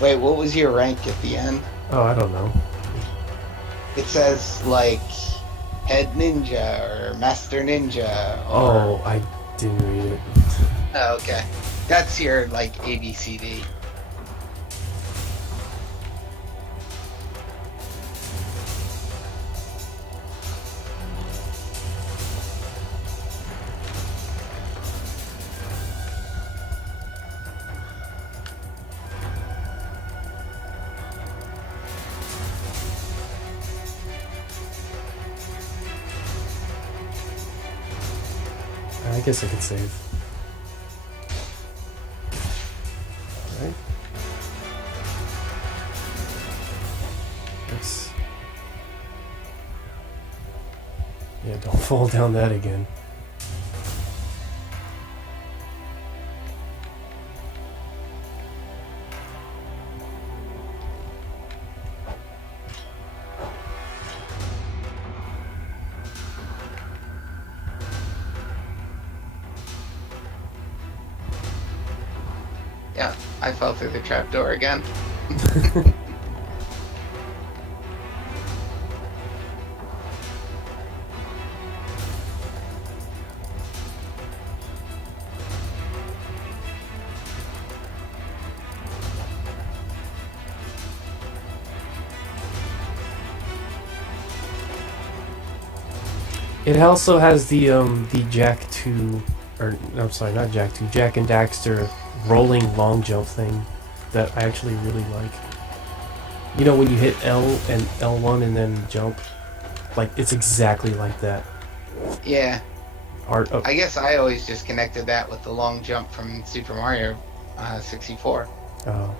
Wait, what was your rank at the end? Oh, I don't know. It says, like, head ninja or master ninja or... Oh, I didn't read it. Oh, okay. That's your, like, ABCD. I guess I could save. Alright. Yes. Yeah, don't fall down that again. Yeah, I fell through the trapdoor again. It also has the Jack 2, or no, I'm sorry, not Jack 2, Jack and Daxter rolling long jump thing that I actually really like. You know when you hit L and L1 and then jump? Like, it's exactly like that. Yeah. Art. Oh. I guess I always just connected that with the long jump from Super Mario 64. Oh.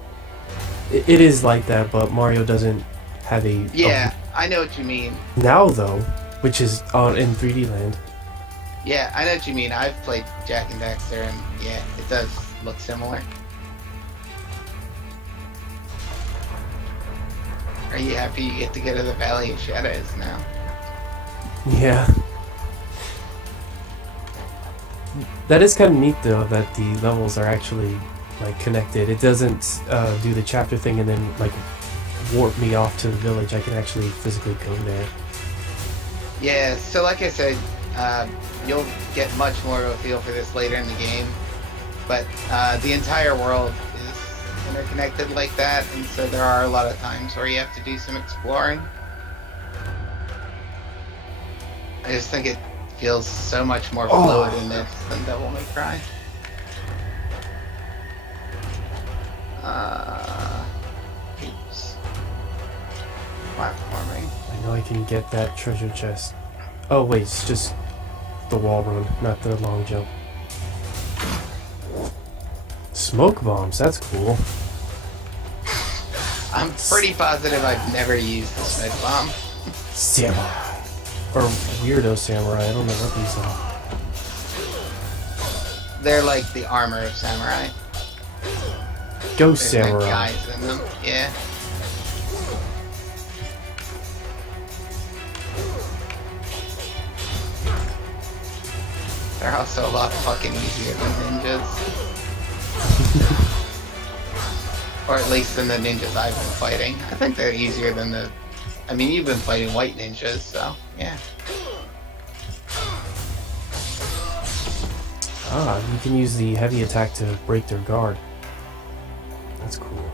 It is like that, but Mario doesn't have a... Yeah, I know what you mean. Now, though, which is in 3D Land. Yeah, I know what you mean. I've played Jack and Daxter, and yeah, it does look similar. Are you happy you get to go to the Valley of Shadows now? Yeah. That is kind of neat, though, that the levels are actually, like, connected. It doesn't do the chapter thing and then, like, warp me off to the village. I can actually physically go there. Yeah, so like I said, you'll get much more of a feel for this later in the game, but the entire world is interconnected like that, and so there are a lot of times where you have to do some exploring. I just think it feels so much more fluid in this than Devil May Cry. Oops. Platforming. I know I can get that treasure chest. Oh wait, it's just the wall run, not the long jump. Smoke bombs, that's cool. I'm pretty positive I've never used the smoke bomb. Samurai. Or weirdo samurai, I don't know what these are. They're like the armor of samurai. Ghost There's samurai. like guys in them, yeah. They're also a lot fucking easier than ninjas. Or at least than the ninjas I've been fighting. I think they're easier than the... I mean, you've been fighting white ninjas, so, yeah. Ah, you can use the heavy attack to break their guard. That's cool.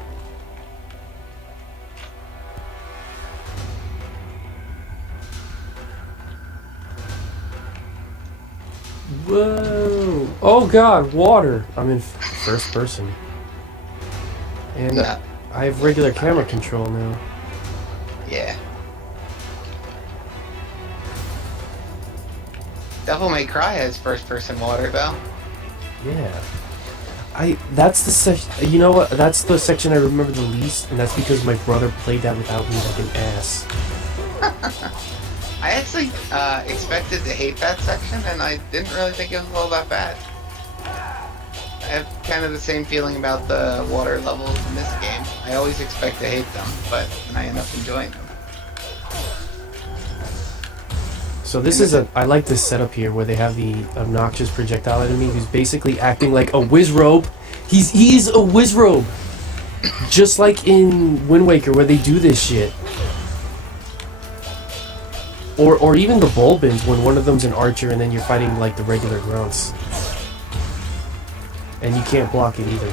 Whoa! Oh god, water! I'm in first person. And No. I have regular camera control now. Yeah. Devil May Cry has first-person water, though. Yeah. That's the section, you know what, that's the section I remember the least, and that's because my brother played that without me like an ass. I actually expected to hate that section, and I didn't really think it was all that bad. I have kind of the same feeling about the water levels in this game. I always expect to hate them, but I end up enjoying them. So this is I like this setup here where they have the obnoxious projectile enemy who's basically acting like a Wizrobe. He's a Wizrobe! Just like in Wind Waker where they do this shit. Or even the Bulbins when one of them's an archer and then you're fighting like the regular grunts. And you can't block it either.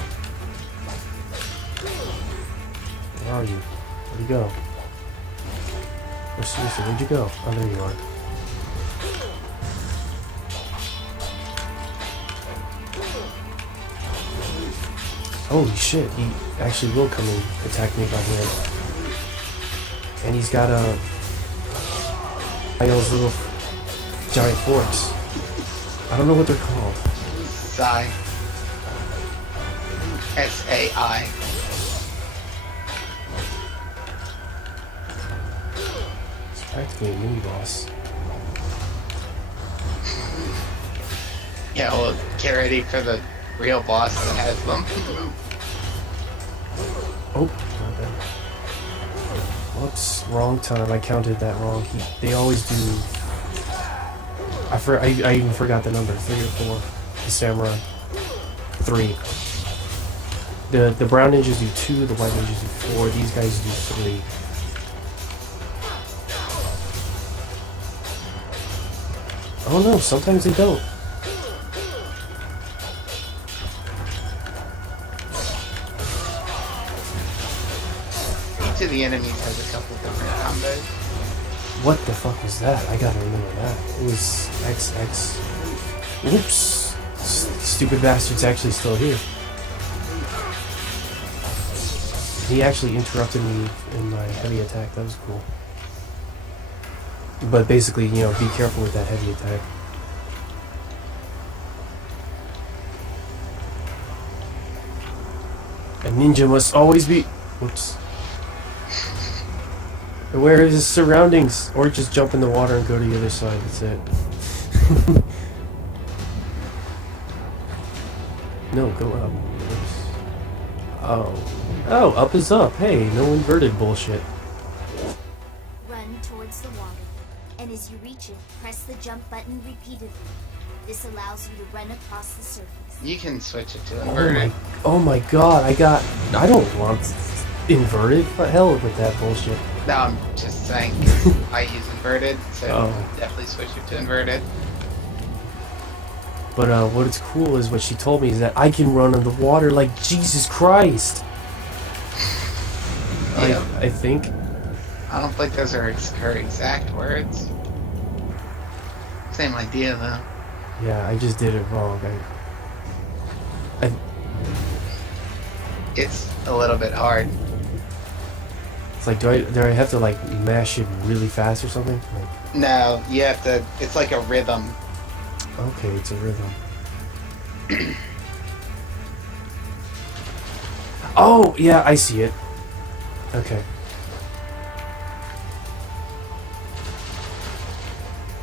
Where are you? Where'd you go? Oh, seriously, where'd you go? Oh, there you are. Holy shit, he actually will come and attack me by hand. And he's got those little giant forks. I don't know what they're called. Sai. S-A-I. It's practically a mini boss. Yeah, well, get ready for the real boss that has them. Oh, my bad. Whoops, wrong time. I counted that wrong. They always do. I even forgot the number. 3 or 4. The samurai. 3. The brown ninjas do 2. The white ninjas do 4. These guys do 3. Oh no, sometimes they don't. Each of the enemies has a couple different combos. What the fuck was that? I gotta remember that. It was XX. Oops. Stupid bastard's actually still here. He actually interrupted me in my heavy attack. That was cool. But basically, you know, be careful with that heavy attack. A ninja must always be... Whoops. Aware of his surroundings. Or just jump in the water and go to the other side. That's it. No, go up. Oops. Oh. Oh, up is up. Hey, no inverted bullshit. Run towards the water, and as you reach it, press the jump button repeatedly. This allows you to run across the surface. You can switch it to inverted. Oh my god, I don't want inverted. What the hell with that bullshit? No, I'm just saying, I use inverted, so definitely switch it to inverted. But what's cool is what she told me is that I can run on the water like Jesus Christ. Yeah. I think. I don't think those are her exact words. Same idea, though. Yeah, I just did it wrong. It's a little bit hard. It's like, do I have to like mash it really fast or something? Like, No, you have to, it's like a rhythm. okay, it's a rhythm. Oh, yeah, I see it. Okay.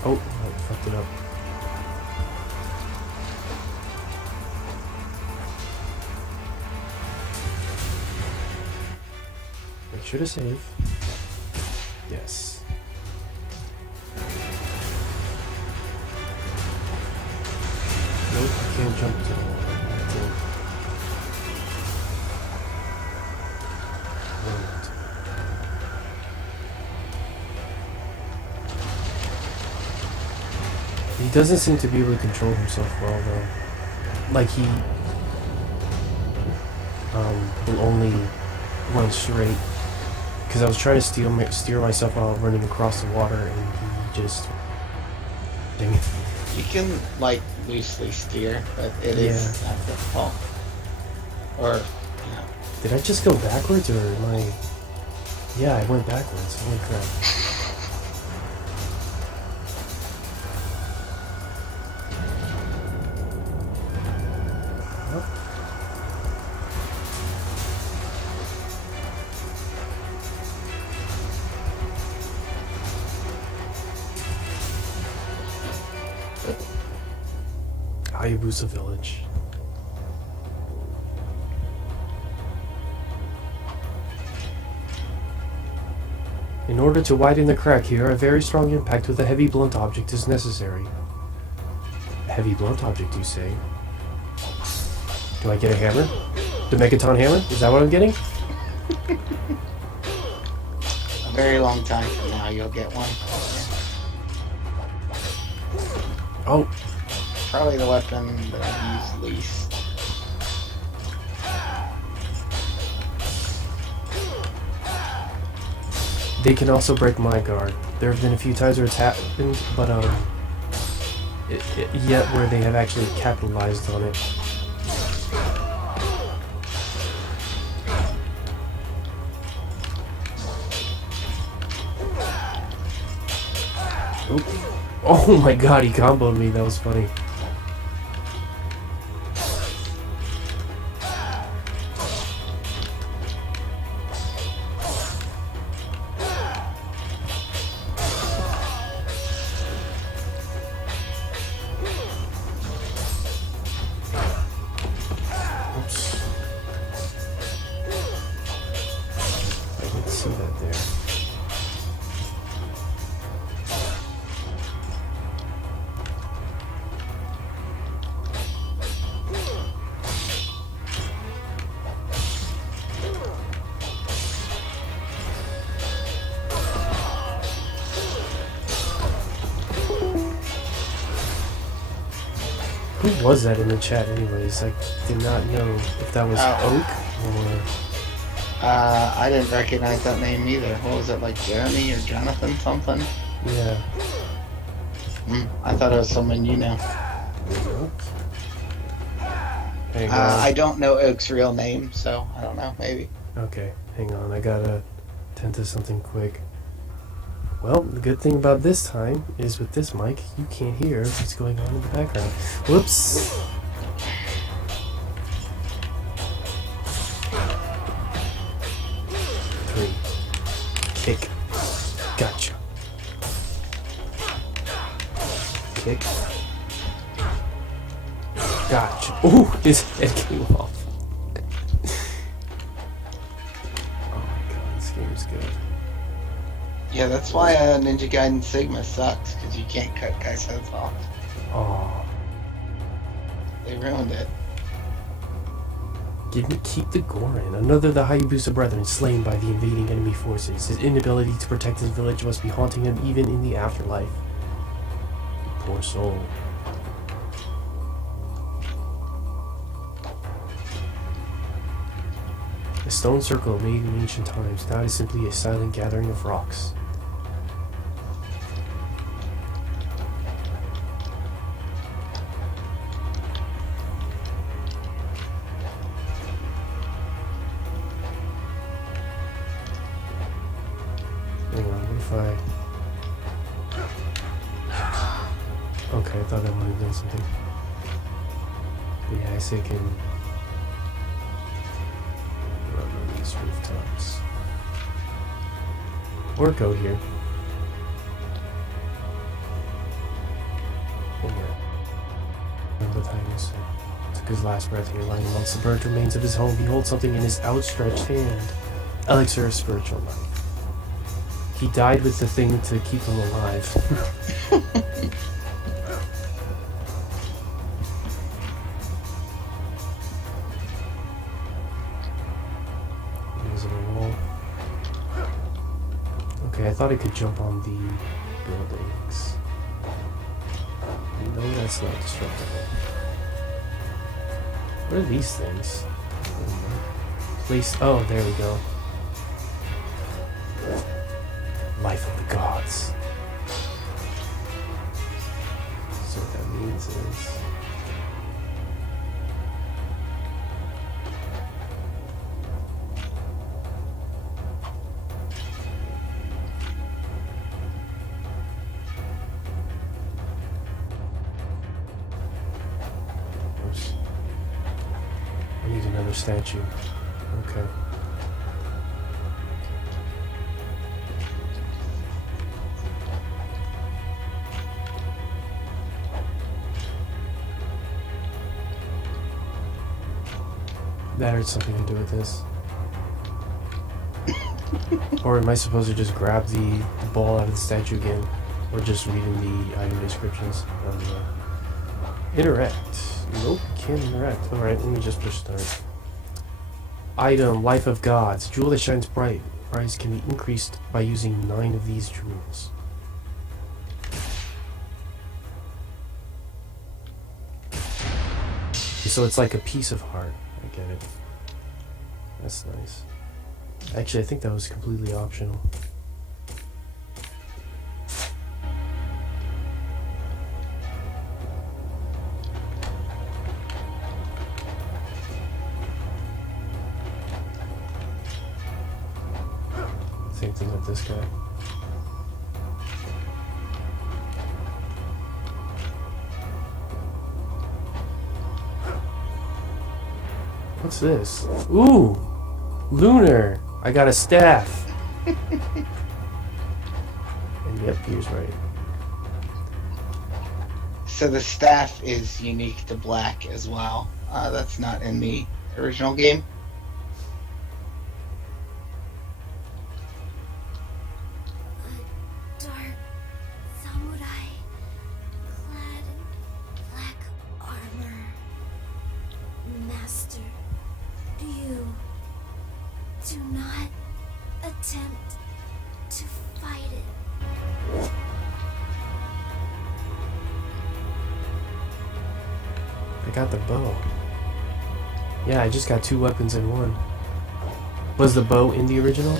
Oh, I fucked it up. Make sure to save. Yes. Nope, I can't jump to the wall. He doesn't seem to be able to control himself well, though. Like, he will only run straight. Because I was trying to steer myself while running across the water, and he just... Dang it. You can, like, loosely steer, but it is not difficult. Or, you know. Did I just go backwards, or am I... Yeah, I went backwards. Holy crap. Hayabusa Village. In order to widen the crack here, a very strong impact with a heavy blunt object is necessary. A heavy blunt object, you say? Do I get a hammer? The Megaton hammer? Is that what I'm getting? A very long time from now, you'll get one. Oh, Probably the weapon that I use least. they can also break my guard. There have been a few times where it's happened, but yet where they have actually capitalized on it. Oop. Oh my god, he comboed me. That was funny. Oops. I didn't see that there. Who was that in the chat anyways? I did not know if that was Oak or... I didn't recognize that name either. What was it, like Jeremy or Jonathan something? Yeah. I thought it was someone you know. Hang on. I don't know Oak's real name, so I don't know. Maybe. Okay, hang on. I gotta tend to something quick. Well, the good thing about this time is with this mic, you can't hear what's going on in the background. Whoops! Three. Kick. Gotcha. Kick. Gotcha. Ooh, his head came off. Oh my god, this game is good. Yeah, that's why Ninja Gaiden Sigma sucks, because you can't cut guys' heads off. Oh. They ruined it. Keep the gore in. Another of the Hayabusa brethren slain by the invading enemy forces. His inability to protect his village must be haunting him even in the afterlife. Poor soul. A stone circle made in ancient times. Now it is simply a silent gathering of rocks. Hang on, what if I... Okay, I thought I might have done something. But yeah, I say I can run on these rooftops. Or go here. And yeah. Remember the time he took his last breath here, lying amongst the burnt remains of his home. Behold something in his outstretched hand. Elixir of spiritual life. He died with the thing to keep him alive. Okay, I thought I could jump on the buildings. No, that's not destructible. What are these things? Place. Oh, there we go. Life of the gods. So what that means is... Oops. I need another statue. Okay. That had something to do with this. Or am I supposed to just grab the ball out of the statue again? Or just reading the item descriptions? Interact. Nope, can't interact. Alright, let me just push start. Item, Life of Gods. Jewel that shines bright. Price can be increased by using 9 of these jewels. So it's like a piece of heart. I get it. That's nice. Actually, I think that was completely optional. Same thing with this guy. What's this? Ooh! Lunar! I got a staff! And yep, Pier's right. So the staff is unique to Black as well. That's not in the original game. A dark samurai clad in black armor. Master, do not attempt to fight it. I got the bow. Yeah, I just got 2 weapons in one. Was the bow in the original?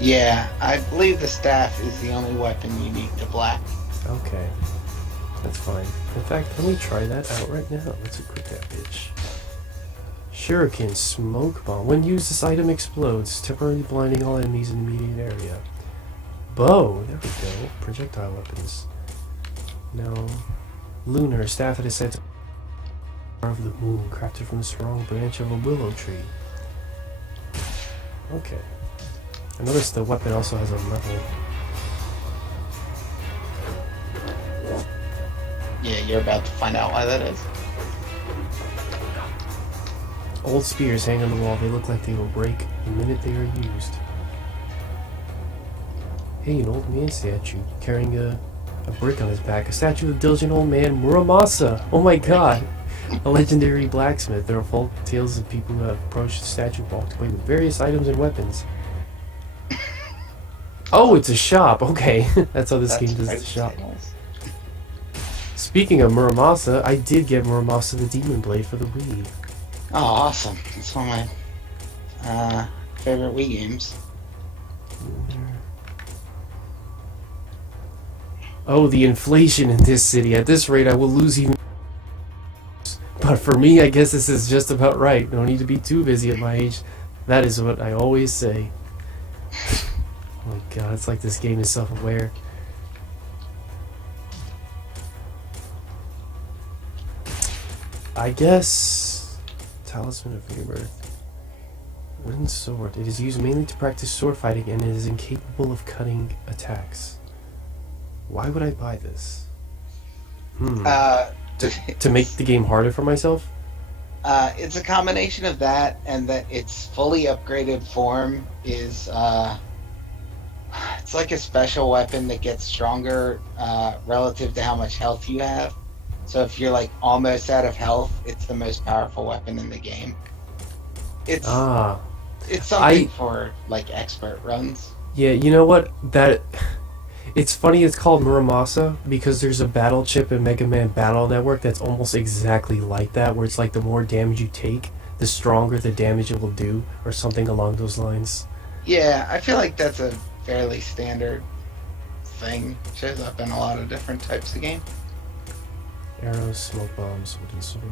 Yeah, I believe the staff is the only weapon unique to Black. Okay. That's fine. In fact, let me try that out right now. Let's equip that bitch. Shuriken Smoke Bomb. When used, this item explodes, temporarily blinding all enemies in the immediate area. Bow. There we go. Projectile weapons. No. Lunar. Staff that is said to of the moon, crafted from the strong branch of a willow tree. Okay. I noticed the weapon also has a level. Yeah, you're about to find out why that is. Old spears hang on the wall. They look like they will break the minute they are used. Hey, an old man statue carrying a brick on his back. A statue of the diligent old man Muramasa. Oh my god. A legendary blacksmith. There are folk tales of people who have approached the statue walked away with various items and weapons. Oh, it's a shop. Okay. That's how this game does the shop. Speaking of Muramasa, I did get Muramasa the Demon Blade for the Wii. Oh, awesome. It's one of my favorite Wii games. Oh, the inflation in this city. At this rate, I will lose even. But for me, I guess this is just about right. No need to be too busy at my age. That is what I always say. Oh my god, it's like this game is self-aware. I guess... Talisman of Rebirth. Wooden sword. It is used mainly to practice sword fighting and it is incapable of cutting attacks. Why would I buy this? To make the game harder for myself? It's a combination of that and that its fully upgraded form is it's like a special weapon that gets stronger relative to how much health you have. So if you're like almost out of health, it's the most powerful weapon in the game. It's something for like expert runs. Yeah, you know what? It's funny it's called Muramasa because there's a battle chip in Mega Man Battle Network that's almost exactly like that, where it's like the more damage you take, the stronger the damage it will do, or something along those lines. Yeah, I feel like that's a fairly standard thing. Shows up in a lot of different types of game. Arrows, smoke bombs, wooden sword.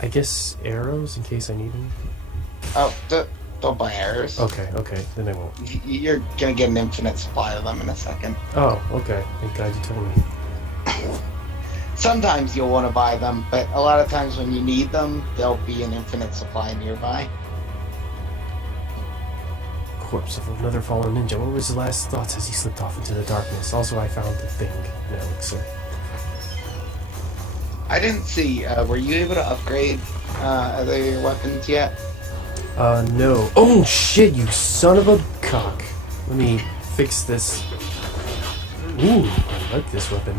I guess arrows in case I need them. Oh, don't buy arrows. Okay, then I won't. You're gonna get an infinite supply of them in a second. Oh, okay. Thank God you told me. Sometimes you'll want to buy them, but a lot of times when you need them, there'll be an infinite supply nearby. Corpse of another fallen ninja. What was his last thoughts as he slipped off into the darkness? Also, I found the thing, an elixir. I didn't see, were you able to upgrade other of your weapons yet? No. Oh, shit, you son of a cock. Let me fix this. Ooh, I like this weapon.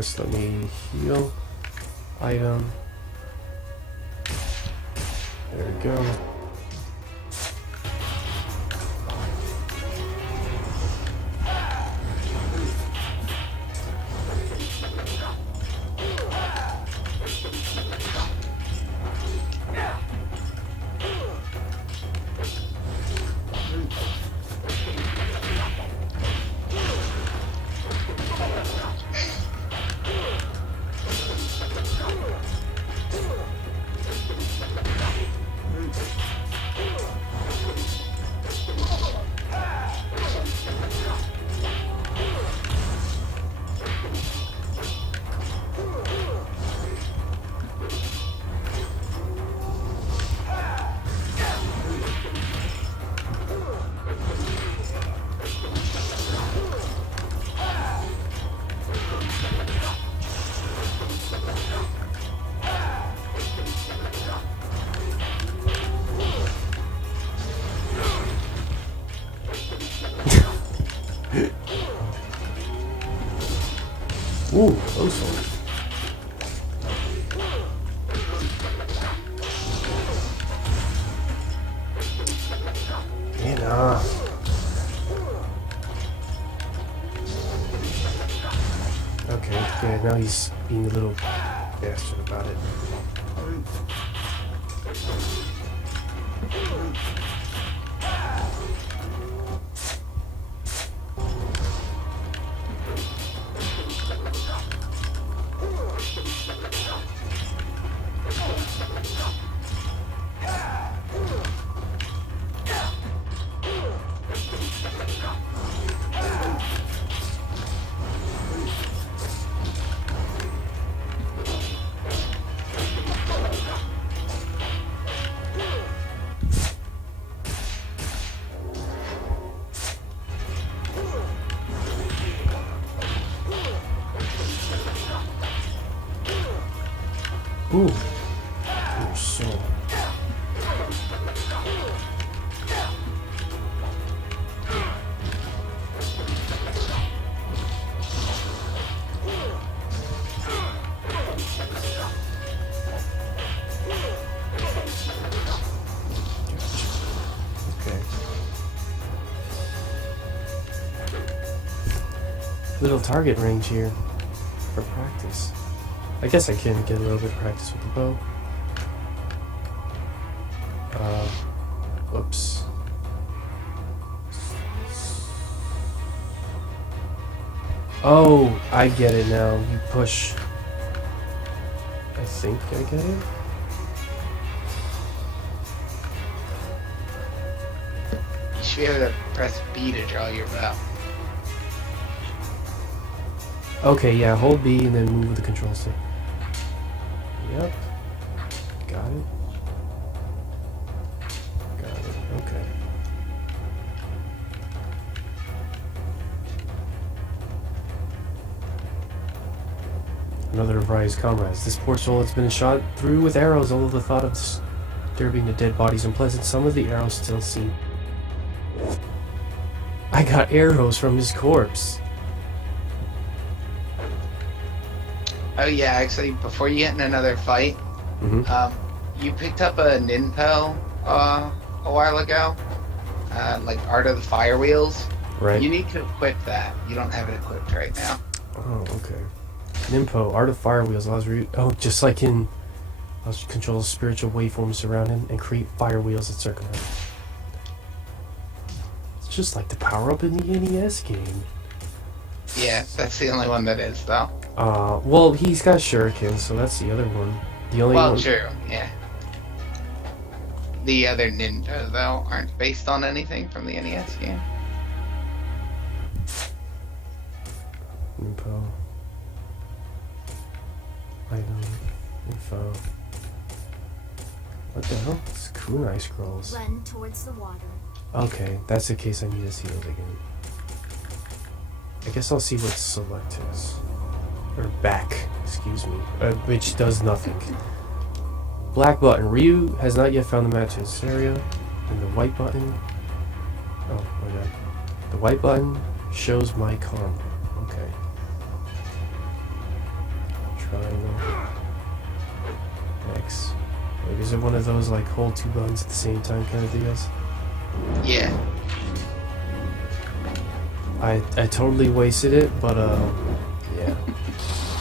First, let me heal. Item. There we go. Ooh, close one. Get off. Okay, yeah, now he's being a little bastard about it. Ooh, your soul. Okay. Little target range here for practice. I guess I can get a little bit of practice with the bow. Whoops. Oh, I get it now. You push. I think I get it. You should be able to press B to draw your bow. Okay, yeah, hold B and then move with the control stick. Yep. Got it. Got it. Okay. Another of Rai's comrades. This poor soul has been shot through with arrows, although the thought of disturbing the dead body is unpleasant. Some of the arrows still seem... I got arrows from his corpse. Oh yeah, actually, before you get in another fight, you picked up a Ninpo a while ago, like Art of the Fire Wheels. Right. You need to equip that. You don't have it equipped right now. Oh, okay. Nimpo, Art of Fire Wheels allows just like in controls spiritual waveforms around him and create fire wheels that circle him. It's just like the power up in the NES game. Yeah, that's the only one that is though. Well, he's got shurikens, so that's the other one. The only Well, one. true, yeah. The other Ninja though aren't based on anything from the NES game. Nimpo. Item. Info. What the hell? It's kunai scrolls. Run towards the water. Okay, that's the case I need to healed again. I guess I'll see what select is. Or back, excuse me. Which does nothing. Black button. Ryu has not yet found the match in this area. And the white button... Oh, my bad. The white button shows my combo. Okay. triangle. X. Like, is it one of those like hold two buttons at the same time kind of deals? Yeah. I totally wasted it, but yeah.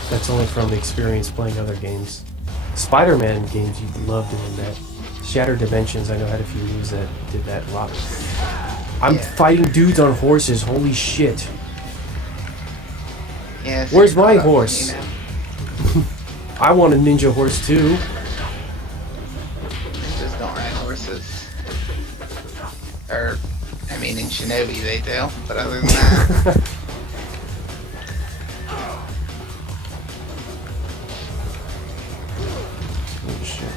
That's only from experience playing other games. Spider-Man games, you'd love doing that. Shattered Dimensions, I know had a few moves that did that a lot. I'm fighting dudes on horses, holy shit. Yeah. So Where's you're my caught up to me horse? now. I want a ninja horse too. Ninjas don't ride horses. Or, I mean, in Shinobi they do, but other than that, Oh shit.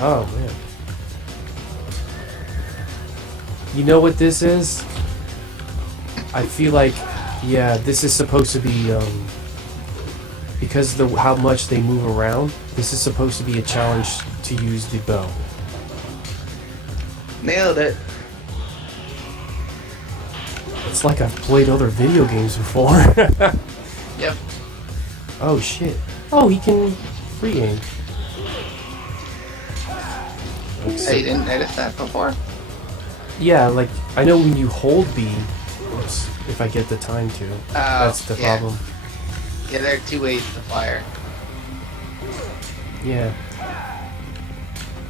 Oh man. You know what this is? I feel like, yeah, this is supposed to be, because of how much they move around, this is supposed to be a challenge to use the bow. nailed it. It's like I've played other video games before. Yep. Oh shit. Oh, he can free aim. Oh, you didn't notice that before? Yeah, like, I know when you hold B, oops, if I get the time to, that's the yeah. problem. Yeah, there are two ways to fire. Yeah.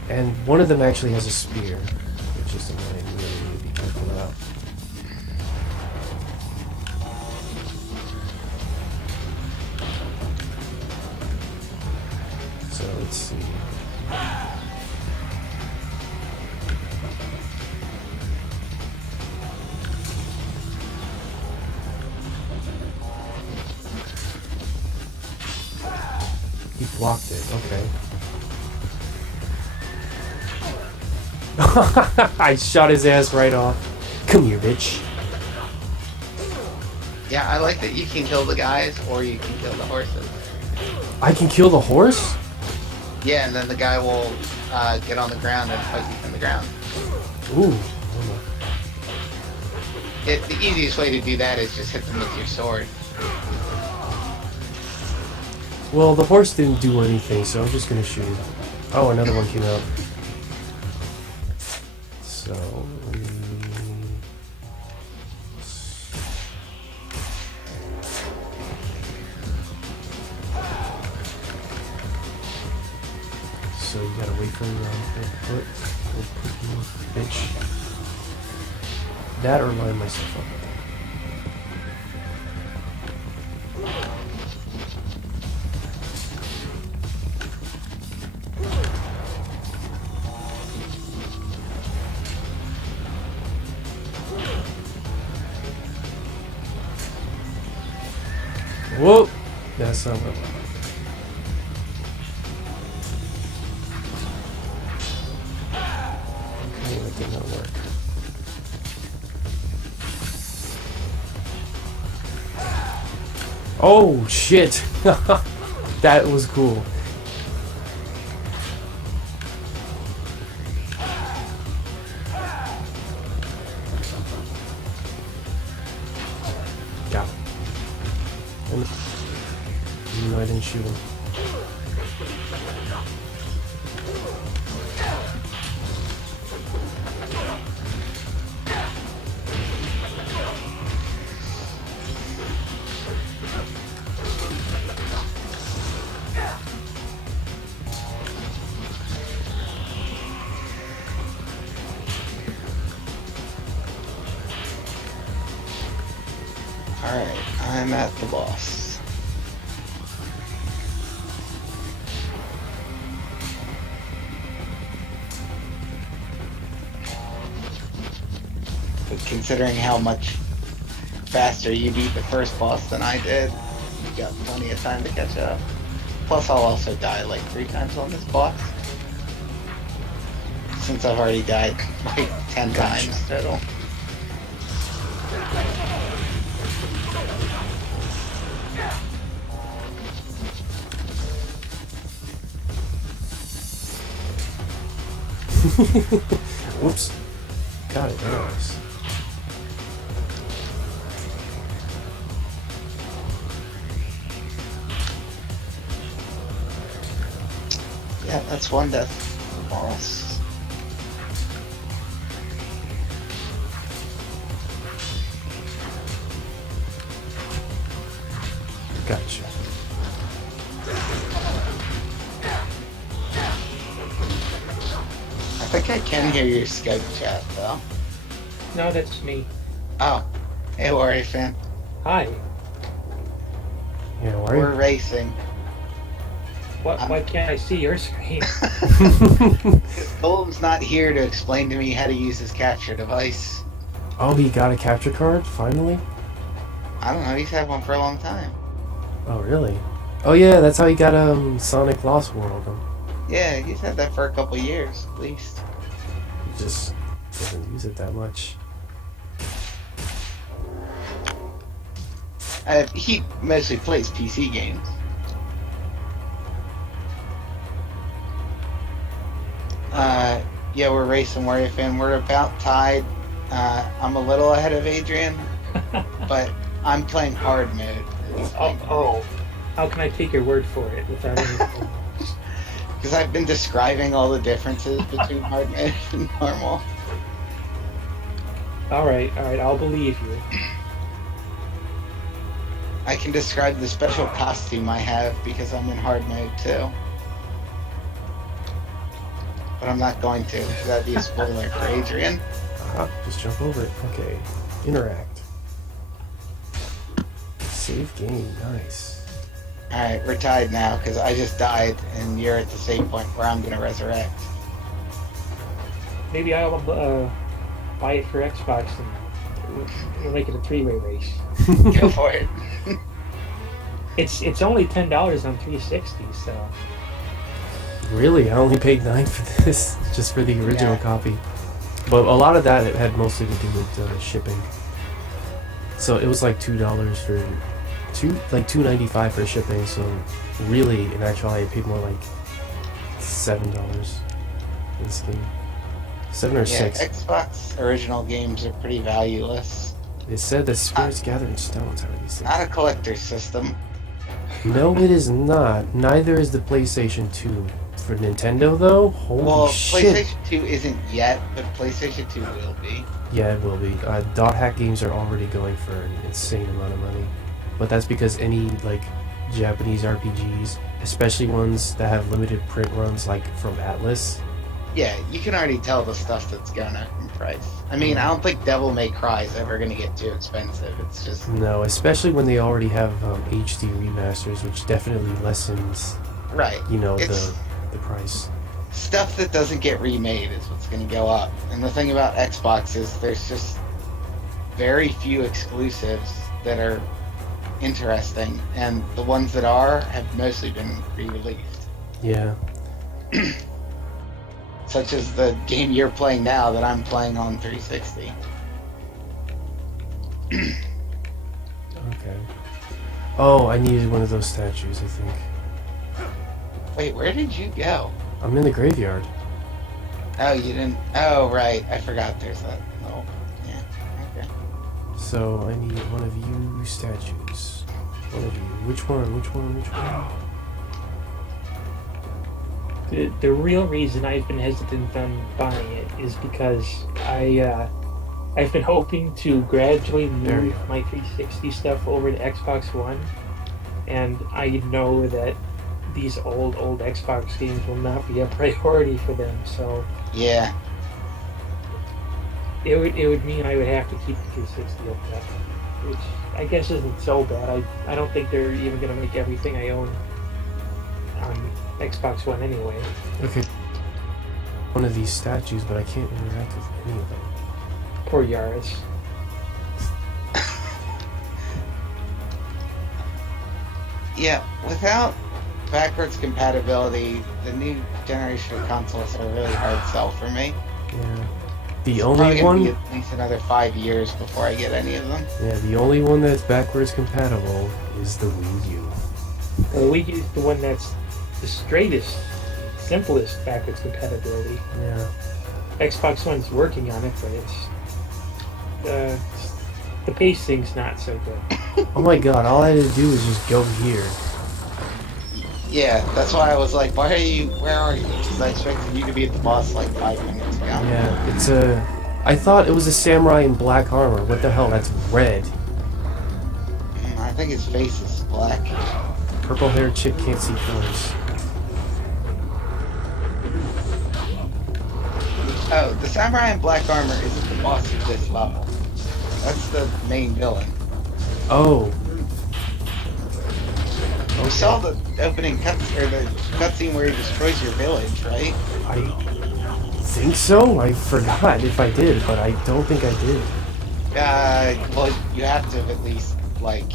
And one of them actually has a spear, which is annoying. You really need to be careful about. So let's see. He blocked it, okay. I shot his ass right off. Come here, bitch. Yeah, I like that you can kill the guys or you can kill the horses. I can kill the horse? Yeah, and then the guy will get on the ground and fight you from the ground. Ooh. The easiest way to do that is just hit them with your sword. Well, the horse didn't do anything, so I'm just gonna shoot him. Oh, another one came out. So... So you gotta wait for the bitch. That or line myself up. Whoa! That's not what I want. Okay, that did not work. Oh, shit! That was cool. Got it. Even though I didn't shoot him. Alright, I'm at the boss. But considering how much faster you beat the first boss than I did, you got plenty of time to catch up. Plus I'll also die like 3 times on this boss. Since I've already died like 10 times total. Whoops. Got it, nice. Yeah, that's one death. False. Gotcha. I think I can hear your Skype chat though. No, that's me. Oh, hey, Warrior fan. Hi. Yeah, why We're racing. Why can't I see your screen? Golem's not here to explain to me how to use his capture device. Oh, he got a capture card finally. I don't know. He's had one for a long time. Oh, really? Oh yeah, that's how he got Sonic Lost World. Yeah, he's had that for a couple years at least. He just doesn't use it that much. He mostly plays PC games. Yeah, we're racing Warrior fan. We're about tied. I'm a little ahead of Adrian, but I'm playing hard mode. Oh. How can I take your word for it without anything? Because I've been describing all the differences between hard mode and normal. Alright, I'll believe you. I can describe the special costume I have because I'm in hard mode too. But I'm not going to. That'd be a spoiler for Adrian. Just jump over it. Okay. Interact. Save game. Nice. Alright, we're tied now because I just died and you're at the same point where I'm going to resurrect. Maybe I'll buy it for Xbox and we'll make it a three-way race. Go for it. It's only $10 on 360, so... Really? I only paid $9 for this, just for the original copy. But a lot of that it had mostly to do with shipping. So it was like $2 for $2.95 for shipping. So really, in actuality, I paid more like $7 in this game. 7 or 6. Xbox original games are pretty valueless. It said that Spirits Gather in Stones. How are these things? Not a collector's system. No, it is not. Neither is the PlayStation 2. For Nintendo, though, holy shit. PlayStation 2 isn't yet, but PlayStation 2 will be. Yeah, it will be. Dot hack games are already going for an insane amount of money. But that's because any, like, Japanese RPGs, especially ones that have limited print runs, like from Atlas. Yeah, you can already tell the stuff that's gonna in price. I mean, I don't think Devil May Cry is ever gonna get too expensive. It's just... No, especially when they already have HD remasters, which definitely lessens, Right. you know, It's... the price. Stuff that doesn't get remade is what's going to go up. And the thing about Xbox is there's just very few exclusives that are interesting, and the ones that are have mostly been re-released. Yeah. Such as the game you're playing now that I'm playing on 360. Okay. Oh, I needed one of those statues, I think. Wait, where did you go? I'm in the graveyard. Oh, you didn't... Oh, right. I forgot there's that. Oh, yeah. Okay. So I need one of you statues. One of you. Which one? Which one? Which one? The real reason I've been hesitant on buying it is because I've been hoping to gradually move my 360 stuff over to Xbox One, and I know that these old Xbox games will not be a priority for them, so Yeah. it would mean I would have to keep the 360 up there, which I guess isn't so bad. I don't think they're even going to make everything I own on Xbox One anyway. Okay. One of these statues, but I can't interact with any of them. Poor Yaris. Yeah, without backwards compatibility, the new generation of consoles are a really hard sell for me. Yeah. The It's only probably gonna one. be at least another 5 years before I get any of them. Yeah, the only one that's backwards compatible is the Wii U. The Wii U is the one that's the straightest, simplest backwards compatibility. Yeah. Xbox One's working on it, but the pacing's not so good. Oh my god! All I had to do was just go here. Yeah, that's why I was like, why are you, where are you? Because I expected you to be at the boss like 5 minutes ago. Yeah, it's a... I thought it was a samurai in black armor. What the hell? That's red. I think his face is black. Purple-haired chick can't see colors. Oh, the samurai in black armor isn't the boss of this level. That's the main villain. Oh. We saw the opening cutscene where he destroys your village, right? I think so? I forgot if I did, but I don't think I did. Well, you have to have at least, like...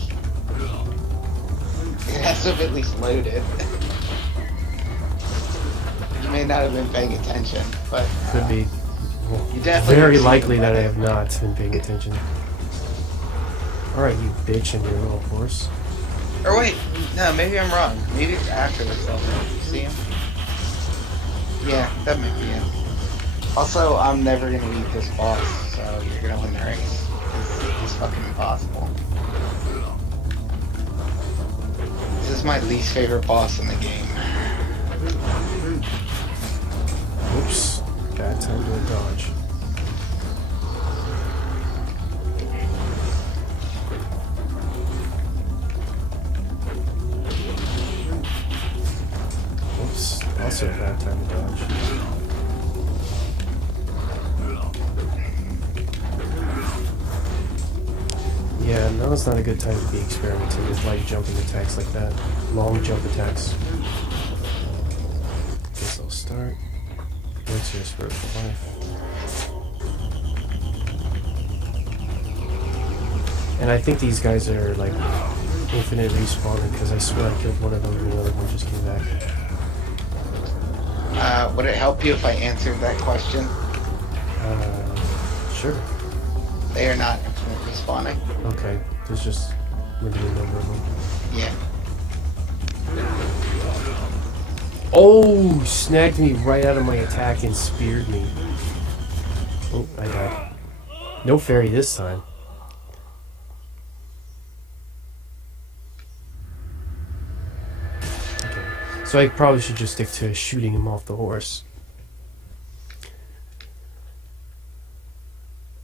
It has to have at least loaded. You may not have been paying attention, but... Could be. Well, You definitely very have likely seen that I it. have not been paying attention. Alright, you bitch and your little horse. Or wait, no, maybe I'm wrong. Maybe it's after this level. You see him? Yeah, that might be him. Also, I'm never gonna beat this boss, so you're gonna win the race. It's fucking impossible. This is my least favorite boss in the game. Oops. Bad time to dodge. Oops. Also a bad time to dodge. Yeah, now's not a good time to be experimenting with like jumping attacks like that. Long jump attacks. Guess I'll start. What's your spirit for life? And I think these guys are like infinite respawning because I swear I killed one of them and the other one just came back. Would it help you if I answered that question? Sure. They are not infinite respawning. Okay, there's just a limited number of them. Yeah. Oh, snagged me right out of my attack and speared me. Oh, I died. No fairy this time. Okay, so I probably should just stick to shooting him off the horse.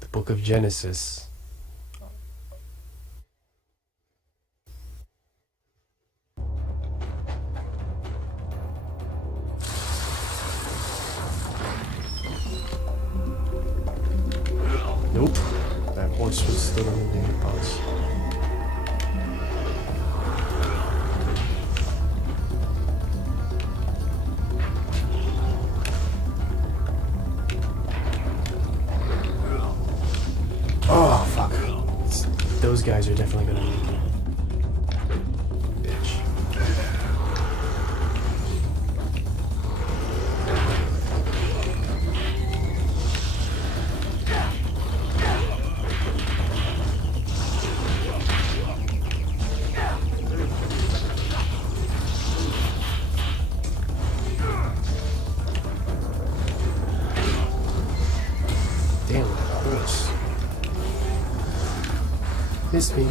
The Book of Genesis. Nope. That horse was still in the box. Oh, fuck. Those guys are definitely gonna make it. Bitch. Damn, that horse. Missed me.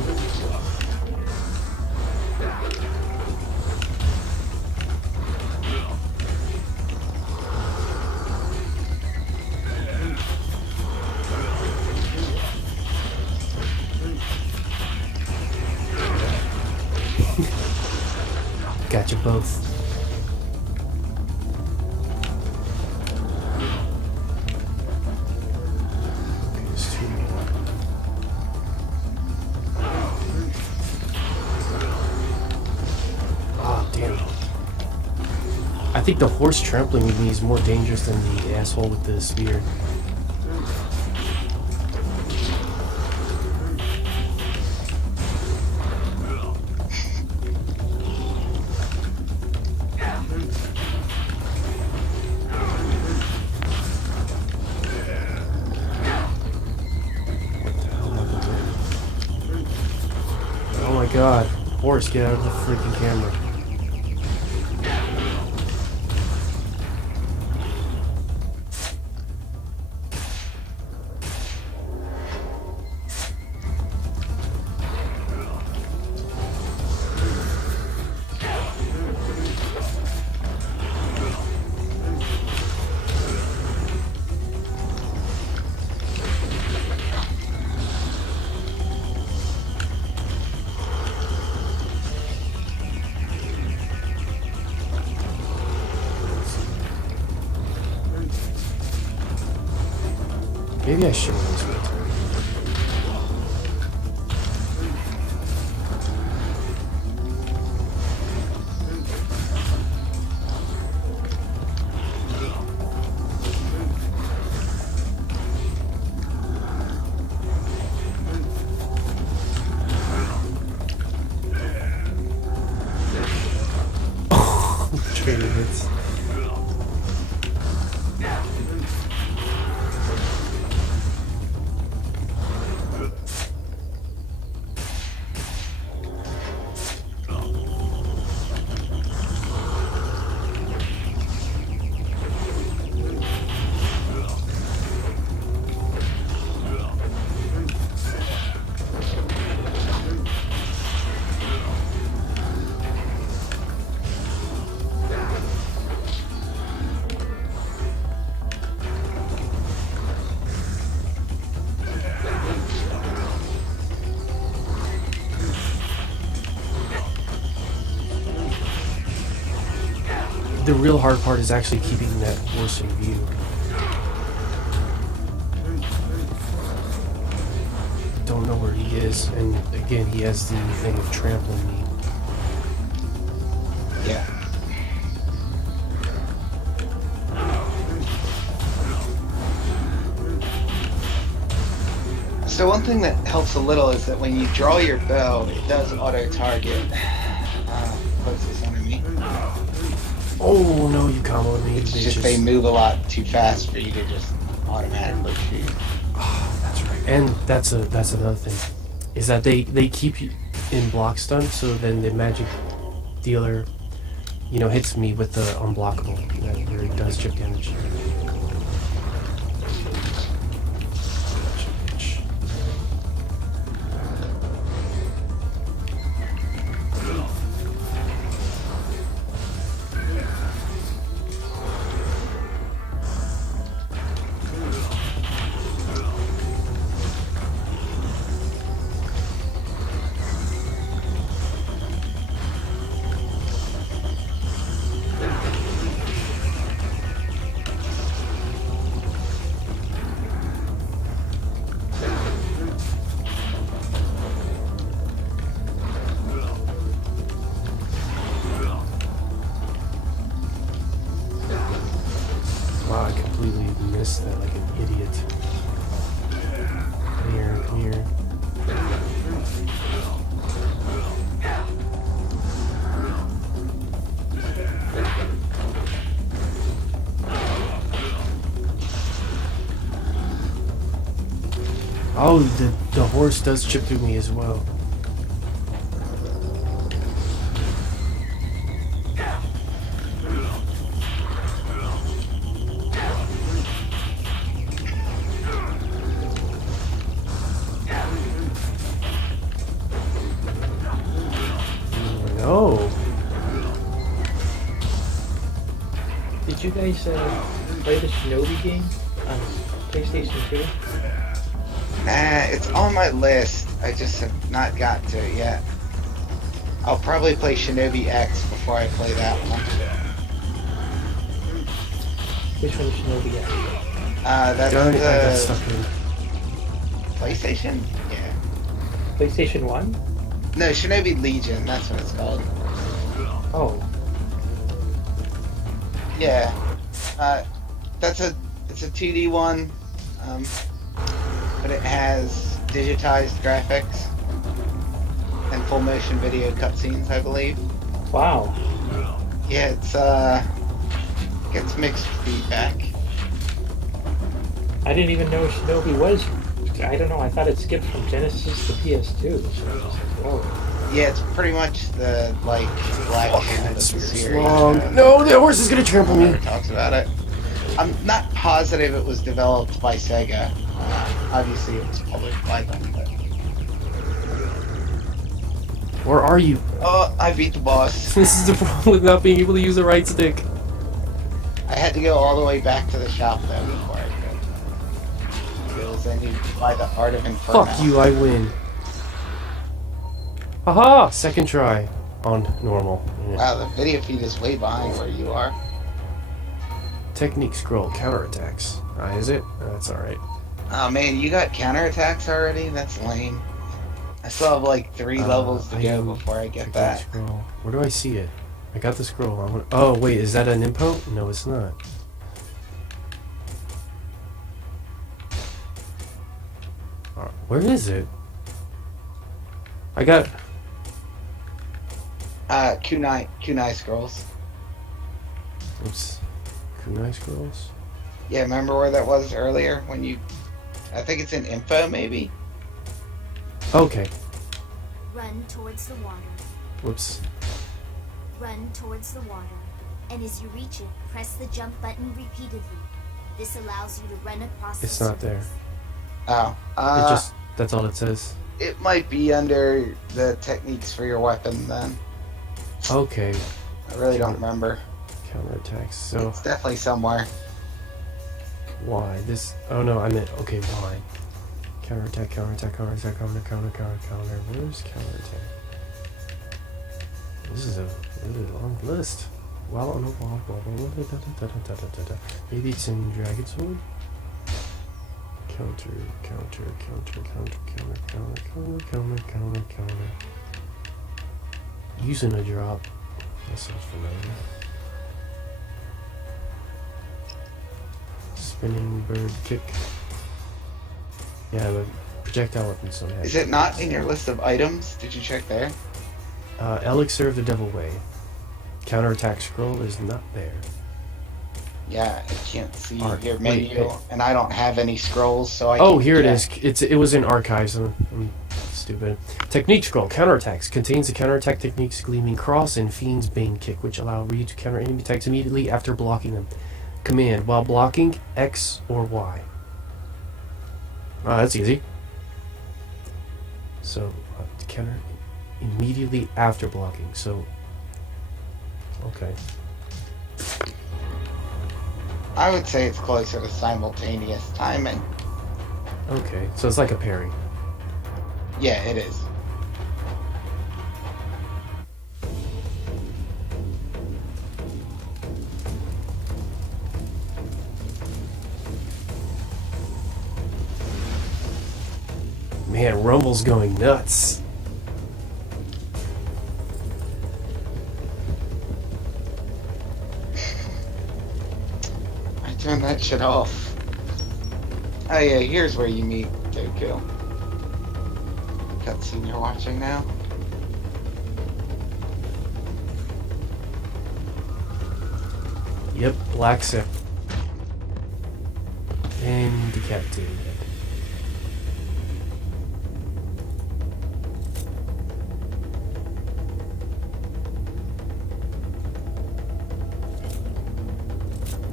Got you both. Okay, there's two more. Ah, damn. I think the horse trampling me is more dangerous than the asshole with the spear. Oh my god. Horse, get out of the freaking camera. Maybe I should have this one. Training hits. The real hard part is actually keeping that horse in view. Don't know where he is, and again, he has the thing of trampling me. Yeah. So one thing that helps a little is that when you draw your bow, it does auto-target closest enemy. Oh no, you comboed me, It's bitches. just they move a lot too fast for you to just automatically shoot. Oh, that's right. And that's another thing, is that they keep you in block stun, so then the magic dealer, you know, hits me with the unblockable. That really does chip damage. Wow, I completely missed that like an idiot. Come here, come here. Oh, the horse does chip through me as well. No. Did you guys play the Shinobi game on PlayStation 2? Nah, it's on my list. I just have not got to it yet. I'll probably play Shinobi X before I play that one. Which one is Shinobi X? That's Darn it, I got the stuck in. PlayStation? Yeah. PlayStation 1? No, Shinobi Legion, that's what it's called. Oh, Yeah. It's a 2D one, but it has digitized graphics and full motion video cutscenes, I believe. wow. Yeah, it's gets mixed feedback. I didn't even know Shinobi was. I don't know, I thought it skipped from Genesis to PS2. So I was just like, whoa. Yeah, it's pretty much the like black hand of the series. Long. No, the horse is gonna trample me. Never talks about it. I'm not positive it was developed by Sega. Obviously, it was published by them. But... Where are you? Oh, I beat the boss. This is the problem with not being able to use the right stick. I had to go all the way back to the shop though before I could. Because I needed to buy the Art of Inferno. Fuck you, I win. Haha! Second try on normal. Yeah. Wow, the video feed is way behind where you are. Technique scroll, counterattacks. Is it? That's alright. Oh man, you got counterattacks already? That's lame. I still have like 3 levels to go item, before I get technique that. scroll. Where do I see it? I got the scroll. Oh wait, is that an impo? No, it's not. Where is it? I got. Kunai scrolls. Oops. Kunai scrolls. Yeah, remember where that was earlier when you? I think it's in info, maybe. Okay. Run towards the water. Whoops. Run towards the water. And as you reach it, press the jump button repeatedly. This allows you to run across It's the not there. surface. Oh. It just. That's all it says. It might be under the techniques for your weapon then. Okay. I really don't remember. Counterattacks. So It's definitely somewhere. why this? Oh no, I meant okay. Why? Counterattack, counterattack, counterattack, counter. Where's counterattack? This is a really long list. Well, on a wall, maybe it's in Dragon Sword. Counter. Using a drop. That sounds familiar. Spinning bird kick. Yeah, the projectile weapons don't have. Is it not in your list of items? Did you check there? Elixir of the Devil Way. Counterattack scroll is not there. Yeah, I can't see Arc- your wait, menu, and I don't have any scrolls, so I. Oh, can't here it check. is. It was in archives. I'm stupid. Technique scroll. Counterattacks contains the counterattack techniques Gleaming Cross and Fiend's Bane Kick, which allow Ryu to counter enemy attacks immediately after blocking them. Command while blocking X or Y. That's easy. So counter immediately after blocking. So okay. I would say it's closer to simultaneous timing. Okay. So it's like a parry. Yeah, it is. Man, Rumble's going nuts. I turned that shit off. Oh yeah, here's where you meet Dooku. Cutscene you're watching now. Yep, Black Sip. And decapitated head.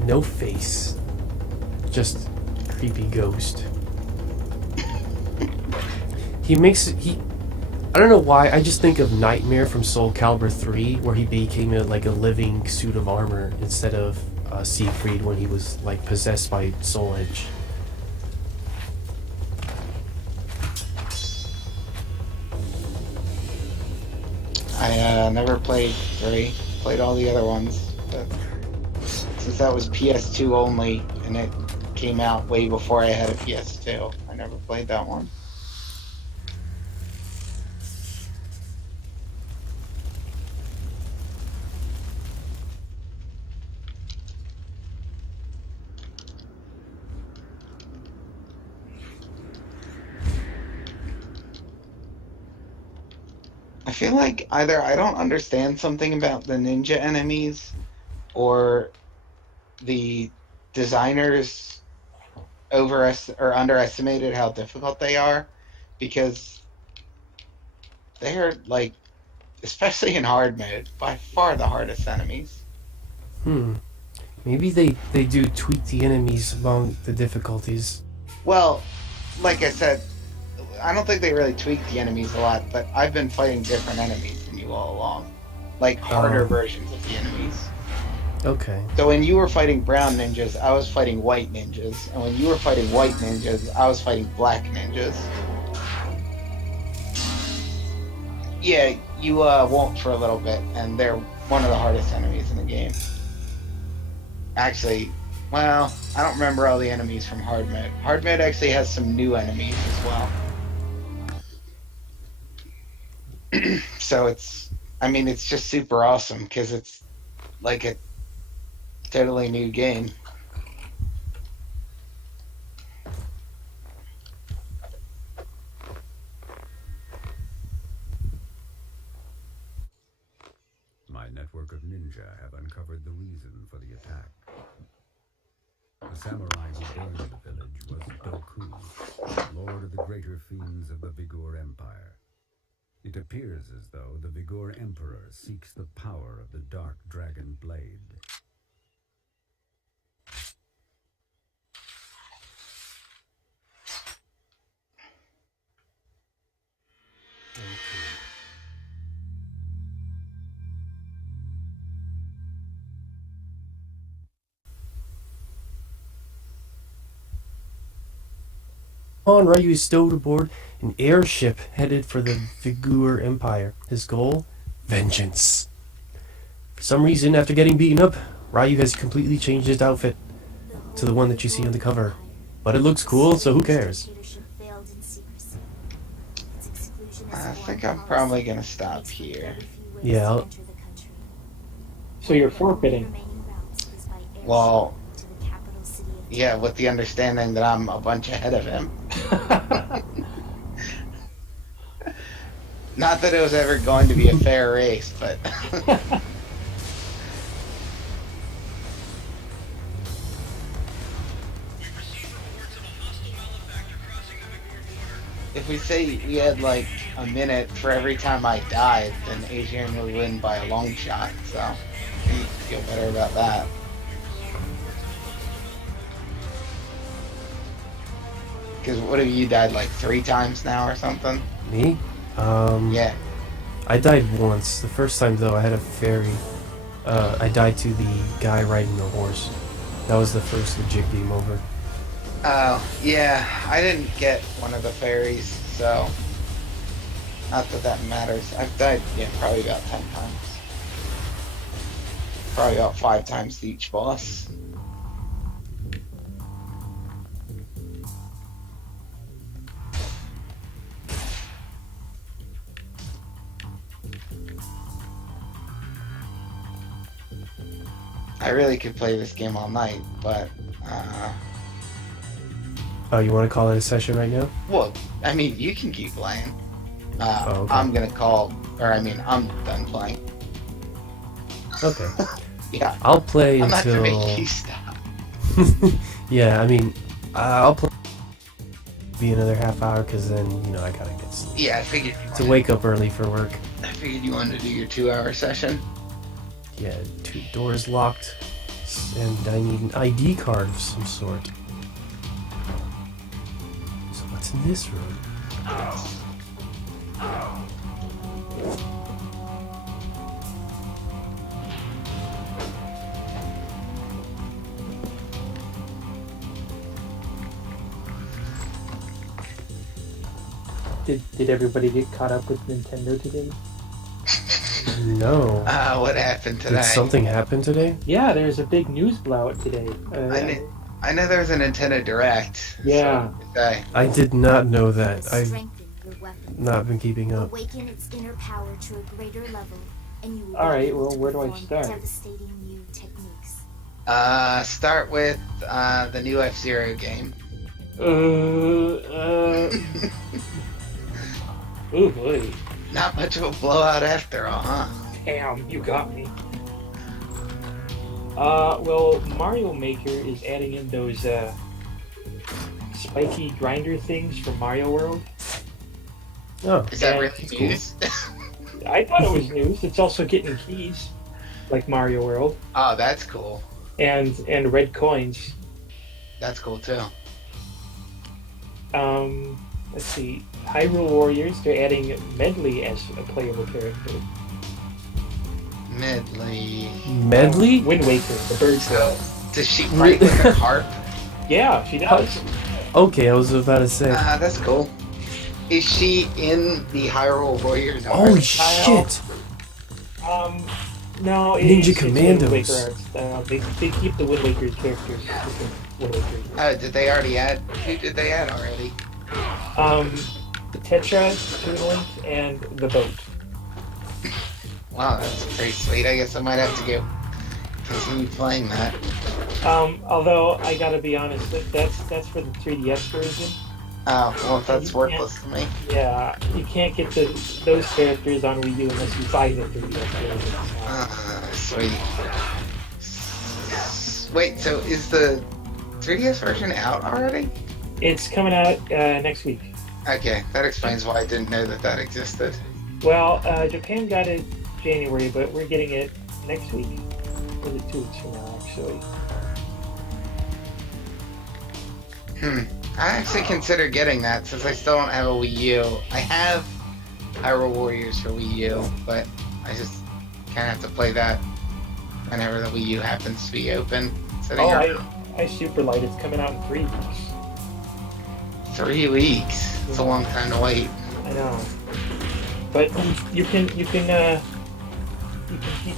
No face. Just creepy ghost. He I don't know why, I just think of Nightmare from Soul Calibur 3, where he became like a living suit of armor instead of Siegfried when he was like possessed by Soul Edge. I never played 3. Played all the other ones, but since that was PS2 only, and it came out way before I had a PS2, I never played that one. I feel like either I don't understand something about the ninja enemies, or the designers or underestimated how difficult they are, because they're like, especially in hard mode, by far the hardest enemies. Maybe they do tweak the enemies among the difficulties. Well, like I said, I don't think they really tweak the enemies a lot, but I've been fighting different enemies than you all along. Like harder versions of the enemies. Okay. So when you were fighting brown ninjas, I was fighting white ninjas. And when you were fighting white ninjas, I was fighting black ninjas. Yeah, you won't for a little bit, and they're one of the hardest enemies in the game. Actually, Well, I don't remember all the enemies from hard mode. Hard mode actually has some new enemies as well. So it's just super awesome because it's like a totally new game. My network of ninja have uncovered the reason for the attack. The samurai who burned the village was Doku, lord of the greater fiends of the Vigor Empire. It appears as though the Vigor Emperor seeks the power of the Dark Dragon Blade. On Ryu is stowed aboard an airship headed for the Vigor Empire. His goal? Vengeance. For some reason, after getting beaten up, Ryu has completely changed his outfit to the one that you see on the cover. But it looks cool, so who cares? I think I'm probably gonna stop here. Yeah, So you're forfeiting. Well, yeah, with the understanding that I'm a bunch ahead of him. Not that it was ever going to be a fair race, but if we say we had like a minute for every time I died, then Adrian would win by a long shot, so I feel better about that. Because what have you died like 3 times now or something? me? Yeah. I died once. The first time, though, I had a fairy. I died to the guy riding the horse. That was the first legit game over. Oh, yeah, I didn't get one of the fairies, so not that that matters. I've died, yeah, probably about 10 times. Probably about 5 times to each boss. I really could play this game all night, but Oh, you want to call it a session right now? well, I mean, you can keep playing. Okay. I'm done playing. Okay. Yeah, I'll play I'm not gonna until... make you stop. Yeah, I mean, I'll play... Be another half hour, because then, I gotta get sleep. Yeah, I figured To wake up early for work. you wanted to do your 2-hour session. Yeah, 2 doors locked, and I need an ID card of some sort. So what's in this room? Did everybody get caught up with Nintendo today? No. What happened today? Did something happen today? Yeah, there's a big news blowout today. I know there was a Nintendo Direct. Yeah. So today. I did not know that. I've Strengthen your weapon. not been keeping up. Awaken its inner power to a greater level, and you will All right, be able well, to where do I perform start? devastating new techniques. Start with the new F-Zero game. Oh boy. Not much of a blowout after all, huh? Damn, you got me. Well, Mario Maker is adding in those, spiky grinder things from Mario World. Oh, Is that Yeah, really it's cool. news? I thought it was news. It's also getting keys, like Mario World, Oh, that's cool. and red coins. That's cool too. Let's see. Hyrule Warriors, they're adding Medley as a playable character. Medley. Medley? Wind Waker, the bird So, girl. does she fight with a harp? Yeah, she does. Okay, I was about to say. That's cool. Is she in the Hyrule Warriors? Holy art? shit! No, Ninja it's Wind Commandos. Waker art style. They keep the Wind Waker characters. with the Wind Waker. Oh, did they already add? Who did they add already? The Tetra, Toonlink, and the boat. Wow, that's pretty sweet. I guess I might have to go continue playing that. Although I gotta be honest, that's for the 3DS version. Oh, well, that's worthless to me. Yeah, you can't get those characters on Wii U unless you buy the 3DS version. Sweet. Wait, so is the 3DS version out already? It's coming out next week. Okay, that explains why I didn't know that existed. Well, Japan got it January, but we're getting it next week. Or 2 weeks from now, actually. I actually consider getting that since I still don't have a Wii U. I have Hyrule Warriors for Wii U, but I just kind of have to play that whenever the Wii U happens to be open. I super light. It's coming out in 3 weeks. 3 weeks. It's a long time to wait. I know. But you can keep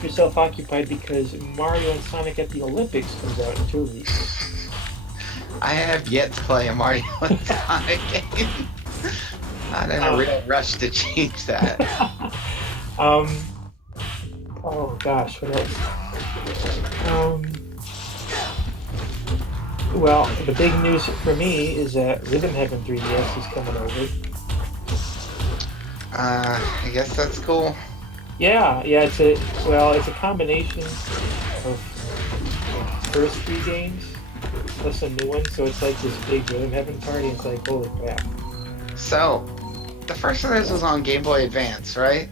yourself occupied because Mario and Sonic at the Olympics comes out in 2 weeks. I have yet to play a Mario and Sonic game. Not in a real rush to change that. Oh gosh, what else? Well, the big news for me is that Rhythm Heaven 3DS is coming over. I guess that's cool. Yeah, it's a combination of first 3 games plus a new one, so it's like this big Rhythm Heaven party. It's like, holy crap. So, the first of those was on Game Boy Advance, right?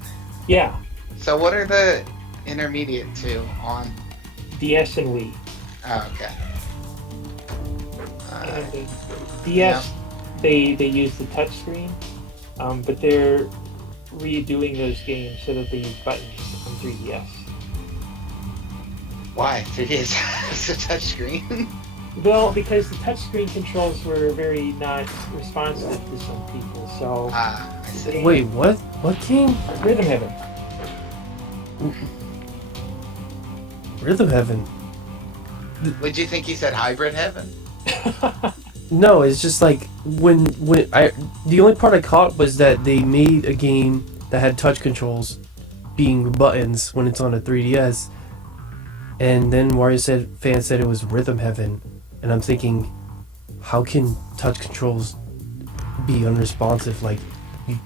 Yeah, So what are the intermediate two on? DS and Wii. Oh, okay. And the DS, they use the touchscreen, but they're redoing those games so that they use buttons on 3DS. Why? 3DS has a touchscreen? Well, because the touchscreen controls were very not responsive to some people, so... I see. Wait, what? What game? Rhythm Heaven. Rhythm Heaven. Would you think he said Hybrid Heaven? No, it's just like when the only part I caught was that they made a game that had touch controls being buttons when it's on a 3DS, and then fans said it was Rhythm Heaven, and I'm thinking, how can touch controls be unresponsive? Like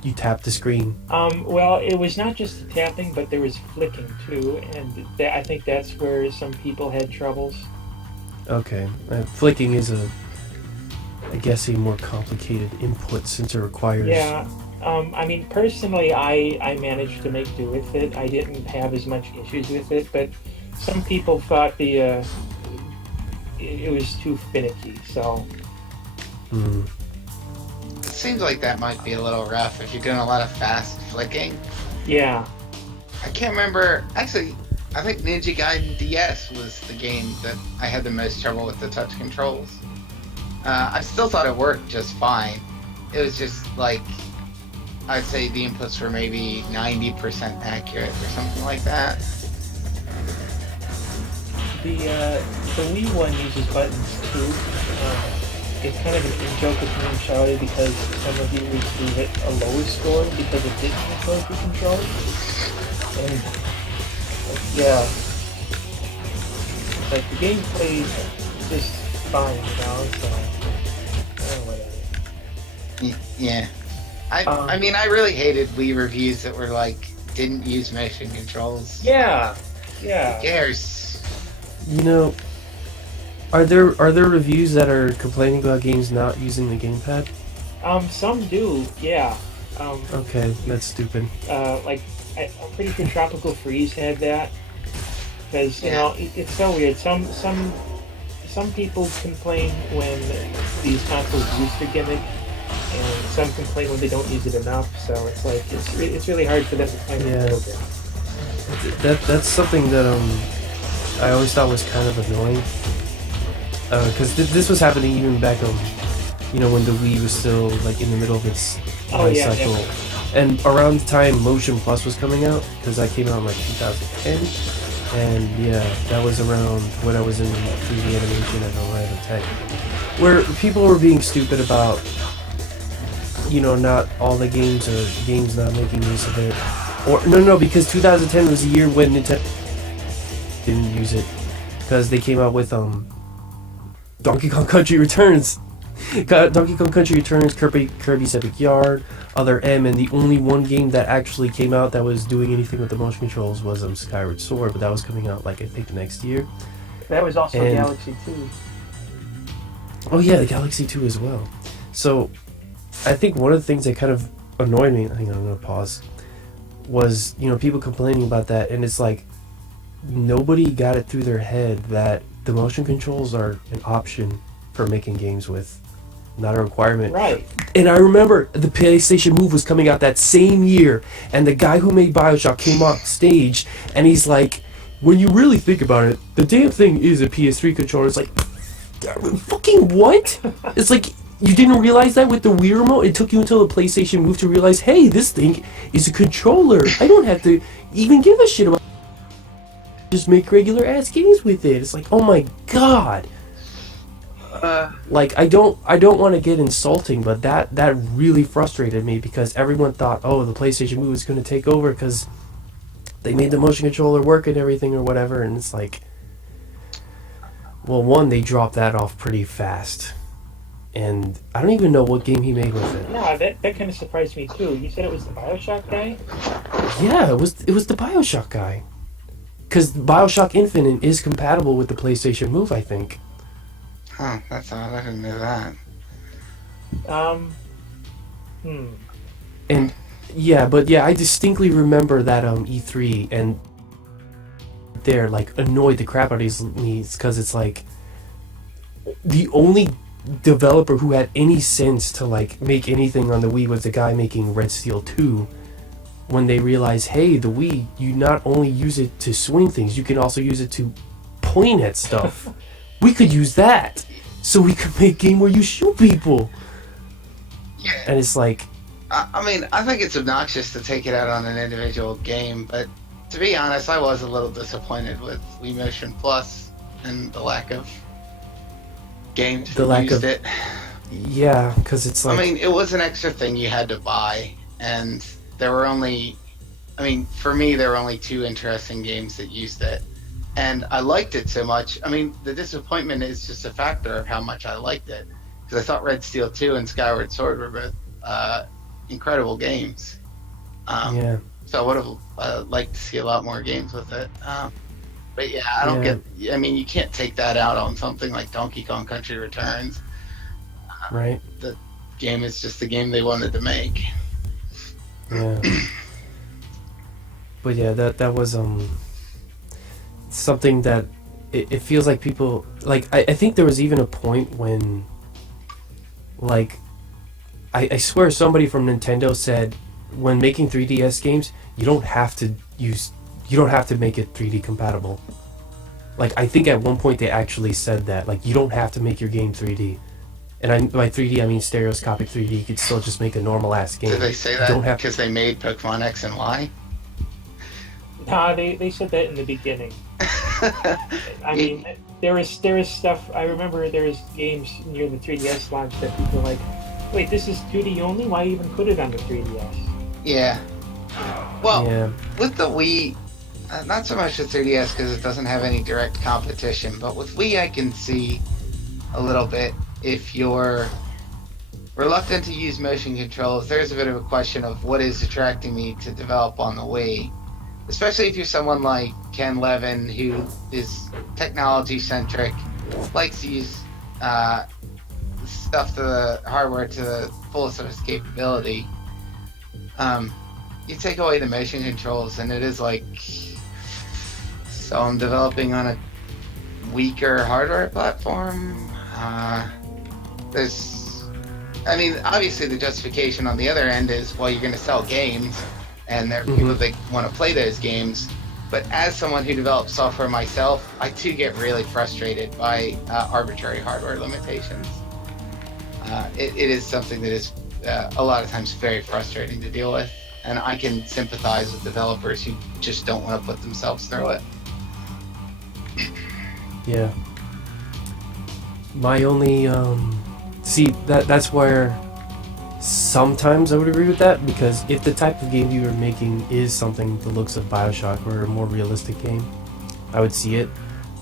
you tap the screen. Well, it was not just the tapping, but there was flicking too, and I think that's where some people had troubles. Okay, flicking is I guess a more complicated input since it requires. Yeah, I mean, personally, I managed to make do with it. I didn't have as much issues with it, but some people thought it was too finicky. So. It seems like that might be a little rough if you're doing a lot of fast flicking. Yeah. I can't remember. Actually, I think Ninja Gaiden DS was the game that I had the most trouble with the touch controls. I still thought it worked just fine. It was just like, I'd say the inputs were maybe 90% accurate or something like that. The Wii one uses buttons too. It's kind of an in-joke between Charlie because some of you gave it a lower score because it didn't control the controls. And yeah, like the gameplay is just fine, you know. So whatever. Yeah. I mean, I really hated Wii reviews that were like, didn't use motion controls. Yeah. Who cares? You know, are there reviews that are complaining about games not using the gamepad? Some do, yeah. Okay, that's stupid. Like, I'm pretty sure Tropical Freeze had that. Because, you know, it's so weird. Some people complain when these consoles use the gimmick, and some complain when they don't use it enough, so it's like, it's really hard for them to find the middle ground. That's something that I always thought was kind of annoying. Because this was happening even back when the Wii was still like in the middle of its life cycle. Yeah. And around the time Motion Plus was coming out, because that came out in like 2010, And yeah, that was around when I was in 3D animation at Orion Tech, where people were being stupid about, not all the games or games not making use of it. Or no, because 2010 was the year when Nintendo didn't use it because they came out with Donkey Kong Country Returns. Donkey Kong Country Returns, Kirby's Epic Yarn, Other M, and the only one game that actually came out that was doing anything with the motion controls was Skyward Sword, but that was coming out I think the next year. That was also And- Galaxy 2. Oh yeah, the Galaxy 2 as well. So, I think one of the things that kind of annoyed me, hang on, I'm gonna pause, was, people complaining about that, and it's like, nobody got it through their head that the motion controls are an option for making games with, not a requirement. Right. And I remember the PlayStation Move was coming out that same year, and the guy who made Bioshock came off stage, and he's like, when you really think about it, the damn thing is a PS3 controller. It's like, fucking what? It's like, you didn't realize that with the Wii remote? It took you until the PlayStation Move to realize, hey, this thing is a controller. I don't have to even give a shit about it. Just make regular ass games with it. It's like, oh my god. Like, I don't want to get insulting, but that really frustrated me because everyone thought, oh, the PlayStation Move is going to take over because they made the motion controller work and everything or whatever, and it's like, well, one, they dropped that off pretty fast, and I don't even know what game he made with it. No, that kind of surprised me too. You said it was the Bioshock guy? Yeah, it was the Bioshock guy, because Bioshock Infinite is compatible with the PlayStation Move, I think. Huh, that's odd. I didn't know that. And yeah, I distinctly remember that E3 and there annoyed the crap out of me because it's like the only developer who had any sense to make anything on the Wii was the guy making Red Steel 2. When they realized, hey, the Wii, you not only use it to swing things, you can also use it to point at stuff. We could use that, so we could make a game where you shoot people. Yeah. And it's like, I mean, I think it's obnoxious to take it out on an individual game, but to be honest, I was a little disappointed with Wii Motion Plus and the lack of games that used it. Yeah, because it's like, I mean, it was an extra thing you had to buy, and there were only, for me, there were only 2 interesting games that used it. And I liked it so much. I mean, the disappointment is just a factor of how much I liked it. Because I thought Red Steel 2 and Skyward Sword were both incredible games. yeah. So I would have liked to see a lot more games with it. But yeah, I don't get... I mean, you can't take that out on something like Donkey Kong Country Returns. Right. The game is just the game they wanted to make. Yeah. But yeah, that was something that it feels like people I think there was even a point when I swear somebody from Nintendo said when making 3DS games you don't have to make it 3D compatible. I think at one point they actually said that you don't have to make your game 3D. And by 3D I mean stereoscopic 3D. You could still just make a normal ass game. Did they say that because they made Pokemon X and Y? Nah, they said that in the beginning. I mean, there is stuff. I remember there is games near the 3DS launch that people were like, wait, this is 2D only? Why even put it on the 3DS? Yeah. Well, with the Wii, not so much the 3DS because it doesn't have any direct competition, but with Wii I can see a little bit if you're reluctant to use motion controls. There's a bit of a question of what is attracting me to develop on the Wii. Especially if you're someone like Ken Levin, who is technology-centric, likes to use stuff to the hardware to the fullest of its capability. You take away the motion controls, and it is like, so I'm developing on a weaker hardware platform. Obviously the justification on the other end is, well, you're going to sell games. And there are people that want to play those games. But as someone who develops software myself, I too get really frustrated by arbitrary hardware limitations. It is something that is a lot of times very frustrating to deal with. And I can sympathize with developers who just don't want to put themselves through it. Yeah. My only see that's where sometimes I would agree with that, because if the type of game you were making is something the looks of BioShock or a more realistic game, I would see it.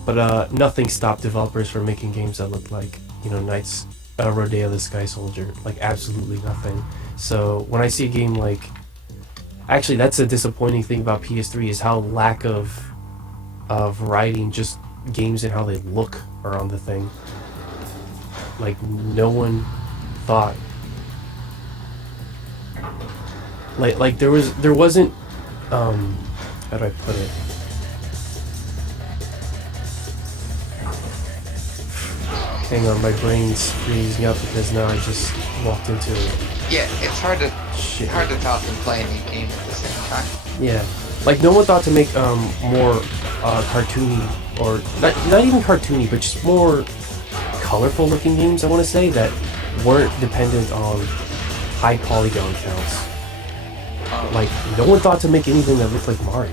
But nothing stopped developers from making games that looked like, Knights Rodeo the Sky Soldier. Like absolutely nothing. So when I see a game like, actually that's a disappointing thing about PS3 is how lack of variety, just games and how they look are on the thing. Like no one thought. Like there wasn't how do I put it? Hang on, my brain's freezing up because now I just walked into it. Yeah, it's hard to Shit. talk and play any game at the same time. Yeah, like no one thought to make more cartoony, or not even cartoony, but just more colorful looking games. I want to say that weren't dependent on high polygon counts. Like no one thought to make anything that looked like Mario.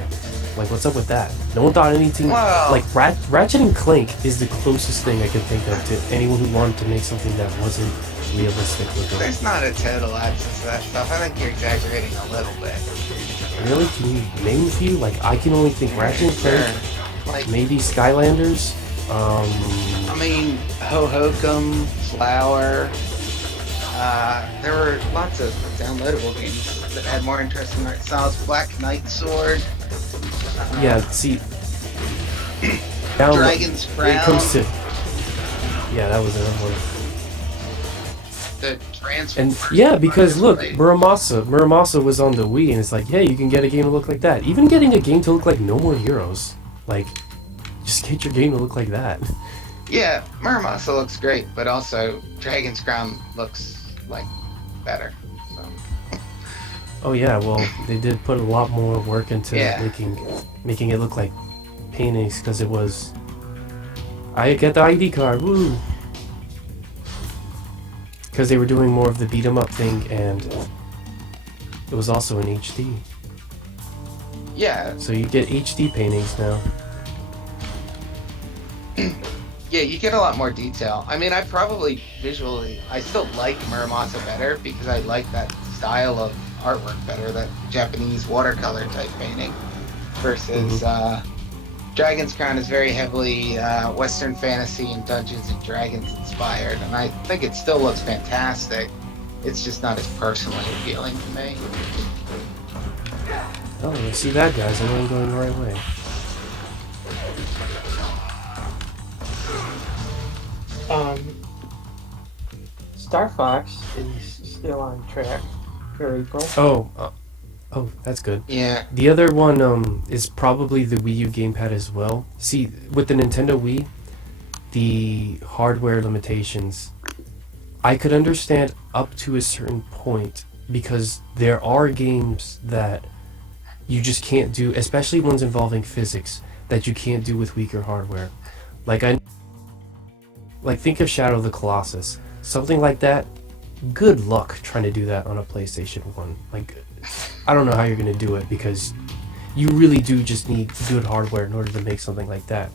Like what's up with that? No one thought anything. Well, like Ratchet and Clank is the closest thing I could think of to anyone who wanted to make something that wasn't realistic looking. there's not a total absence of that stuff. I think you're exaggerating a little bit. Really? Can you name a few? Like I can only think Ratchet and Clank, Like, maybe Skylanders. I mean, Ho Hokum, Flower. There were lots of downloadable games that had more interesting art styles. Black Knight Sword. Yeah, see. Now Dragon's when it Crown. comes to, yeah, that was another one. The transfer. And yeah, because look, Muramasa was on the Wii, and it's like, yeah, you can get a game to look like that. Even getting a game to look like No More Heroes, like, just get your game to look like that. Yeah, Muramasa looks great, but also Dragon's Crown looks like better. So. Oh yeah, well, they did put a lot more work into making it look like paintings, because it was, I get the ID card, woo! Because they were doing more of the beat 'em up thing, and it was also in HD. Yeah, So you get HD paintings now. yeah, you get a lot more detail. I mean, I probably visually, I still like Muramasa better because I like that style of artwork better, that Japanese watercolor type painting, versus Dragon's Crown is very heavily Western fantasy and Dungeons and Dragons inspired, and I think it still looks fantastic. It's just not as personally appealing to me. Oh, I see that, guys. I know I'm going the right way. Star Fox is still on track for April. Oh, that's good. Yeah. The other one is probably the Wii U gamepad as well. See, with the Nintendo Wii, the hardware limitations, I could understand up to a certain point, because there are games that you just can't do, especially ones involving physics, that you can't do with weaker hardware. Like think of Shadow of the Colossus. Something like that, good luck trying to do that on a PlayStation 1. Like, I don't know how you're going to do it, because you really do just need good hardware in order to make something like that.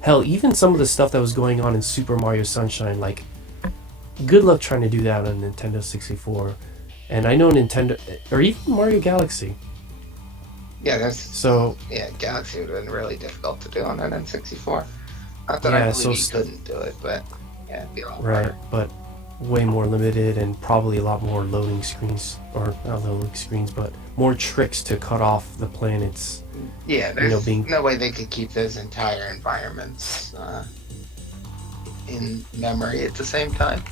Hell, even some of the stuff that was going on in Super Mario Sunshine, like, good luck trying to do that on Nintendo 64. And I know Nintendo, or even Mario Galaxy. Yeah, Galaxy would have been really difficult to do on an N64. Not that I believe you couldn't do it, but yeah, it'd be a lot harder. But way more limited, and probably a lot more loading screens, or not loading screens, but more tricks to cut off the planets. Yeah, there's no way they could keep those entire environments in memory at the same time.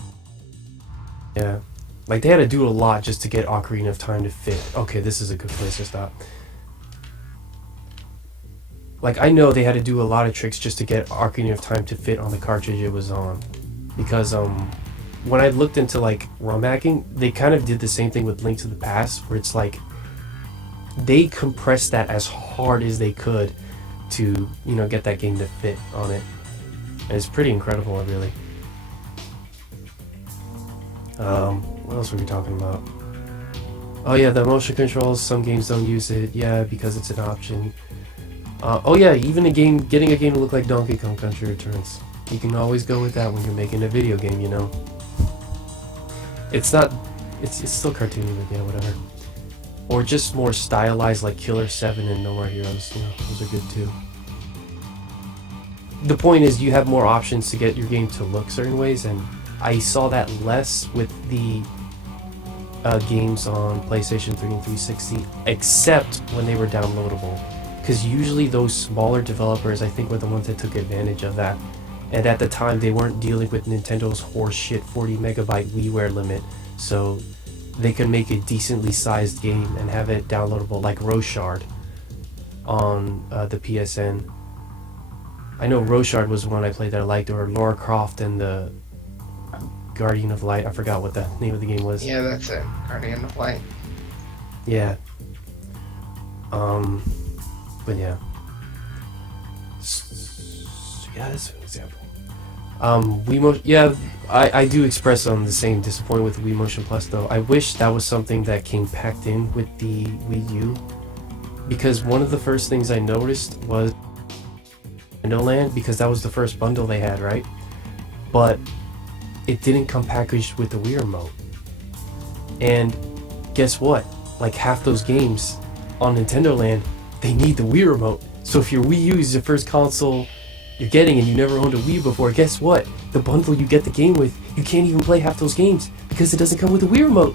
Yeah, like they had to do a lot just to get Ocarina of Time to fit. Okay, this is a good place to stop. Like, I know they had to do a lot of tricks just to get Ocarina of Time to fit on the cartridge it was on. Because, when I looked into, like, ROM hacking, they kind of did the same thing with Link to the Past, where it's like, they compressed that as hard as they could to, get that game to fit on it. And it's pretty incredible, really. What else were we talking about? Oh yeah, the motion controls, some games don't use it, yeah, because it's an option. Oh yeah, even getting a game to look like Donkey Kong Country Returns. You can always go with that when you're making a video game, you know. It's not, it's still cartoony, but yeah, whatever. Or just more stylized like Killer 7 and No More Heroes, you know, those are good too. The point is you have more options to get your game to look certain ways, and I saw that less with the games on PlayStation 3 and 360, except when they were downloadable. Because usually those smaller developers, I think, were the ones that took advantage of that. And at the time, they weren't dealing with Nintendo's horseshit 40 megabyte WiiWare limit, so they could make a decently sized game and have it downloadable, like Roshard on the PSN. I know Roshard was one I played that I liked, or Lara Croft and the Guardian of Light. I forgot what the name of the game was. Yeah, that's it. Guardian of Light. Yeah. But yeah. Yeah, that's an example. Wiimotion, yeah, I do express the same disappointment with Wii Motion Plus though. I wish that was something that came packed in with the Wii U, because one of the first things I noticed was Nintendo Land, because that was the first bundle they had, right? But it didn't come packaged with the Wii remote. And guess what? Like half those games on Nintendo Land, they need the Wii remote. So if your Wii U is your first console you're getting and you never owned a Wii before, guess what? The bundle you get the game with, you can't even play half those games because it doesn't come with a Wii remote.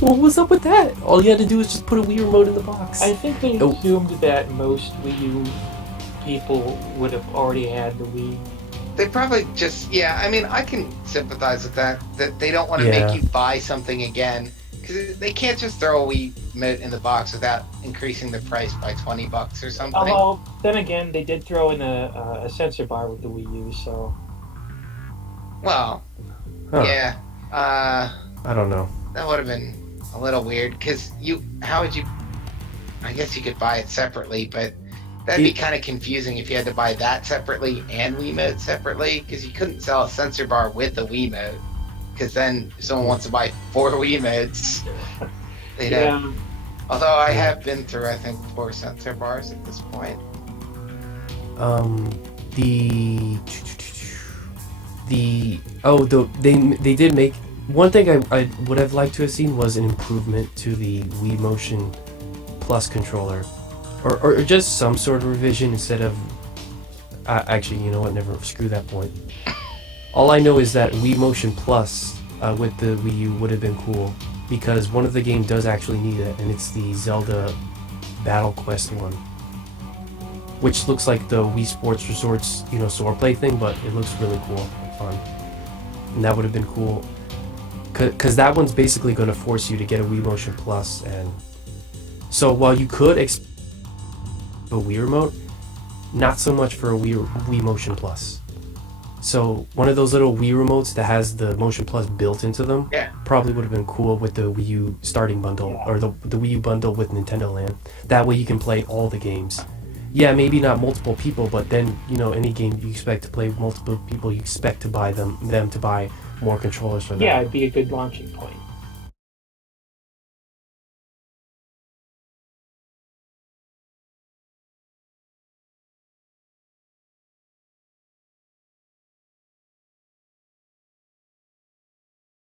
What was up with that? All you had to do is just put a Wii remote in the box. I think they assumed that most Wii U people would have already had the Wii. They probably just, yeah, I mean, I can sympathize with that they don't want to make you buy something again, because they can't just throw a Wii Remote in the box without increasing the price by $20 or something. Although, then again, they did throw in a sensor bar with the Wii U, so... Well, yeah, I don't know. that would have been a little weird, because how would you, I guess you could buy it separately, but that'd be kind of confusing if you had to buy that separately and Wiimote separately, because you couldn't sell a sensor bar with a Wiimote, because then if someone wants to buy 4 Wiimotes, they'd have... Although I have been through, I think, 4 sensor bars at this point. They did make... One thing I would have liked to have seen was an improvement to the Wii Motion Plus controller. Or just some sort of revision instead of... actually, you know what? Never, screw that point. All I know is that Wii Motion Plus with the Wii U would have been cool, because one of the games does actually need it, and it's the Zelda Battle Quest one, which looks like the Wii Sports Resorts, swordplay thing, but it looks really cool and fun. And that would have been cool, because that one's basically going to force you to get a Wii Motion Plus, and so while you could expect a Wii remote, not so much for a Wii Motion Plus. So one of those little Wii remotes that has the Motion Plus built into them probably would have been cool with the Wii U starting bundle, or the Wii U bundle with Nintendo Land. That way you can play all the games. Yeah, maybe not multiple people, but then, any game you expect to play with multiple people, you expect to buy them to buy more controllers for that. Yeah, it'd be a good launching point.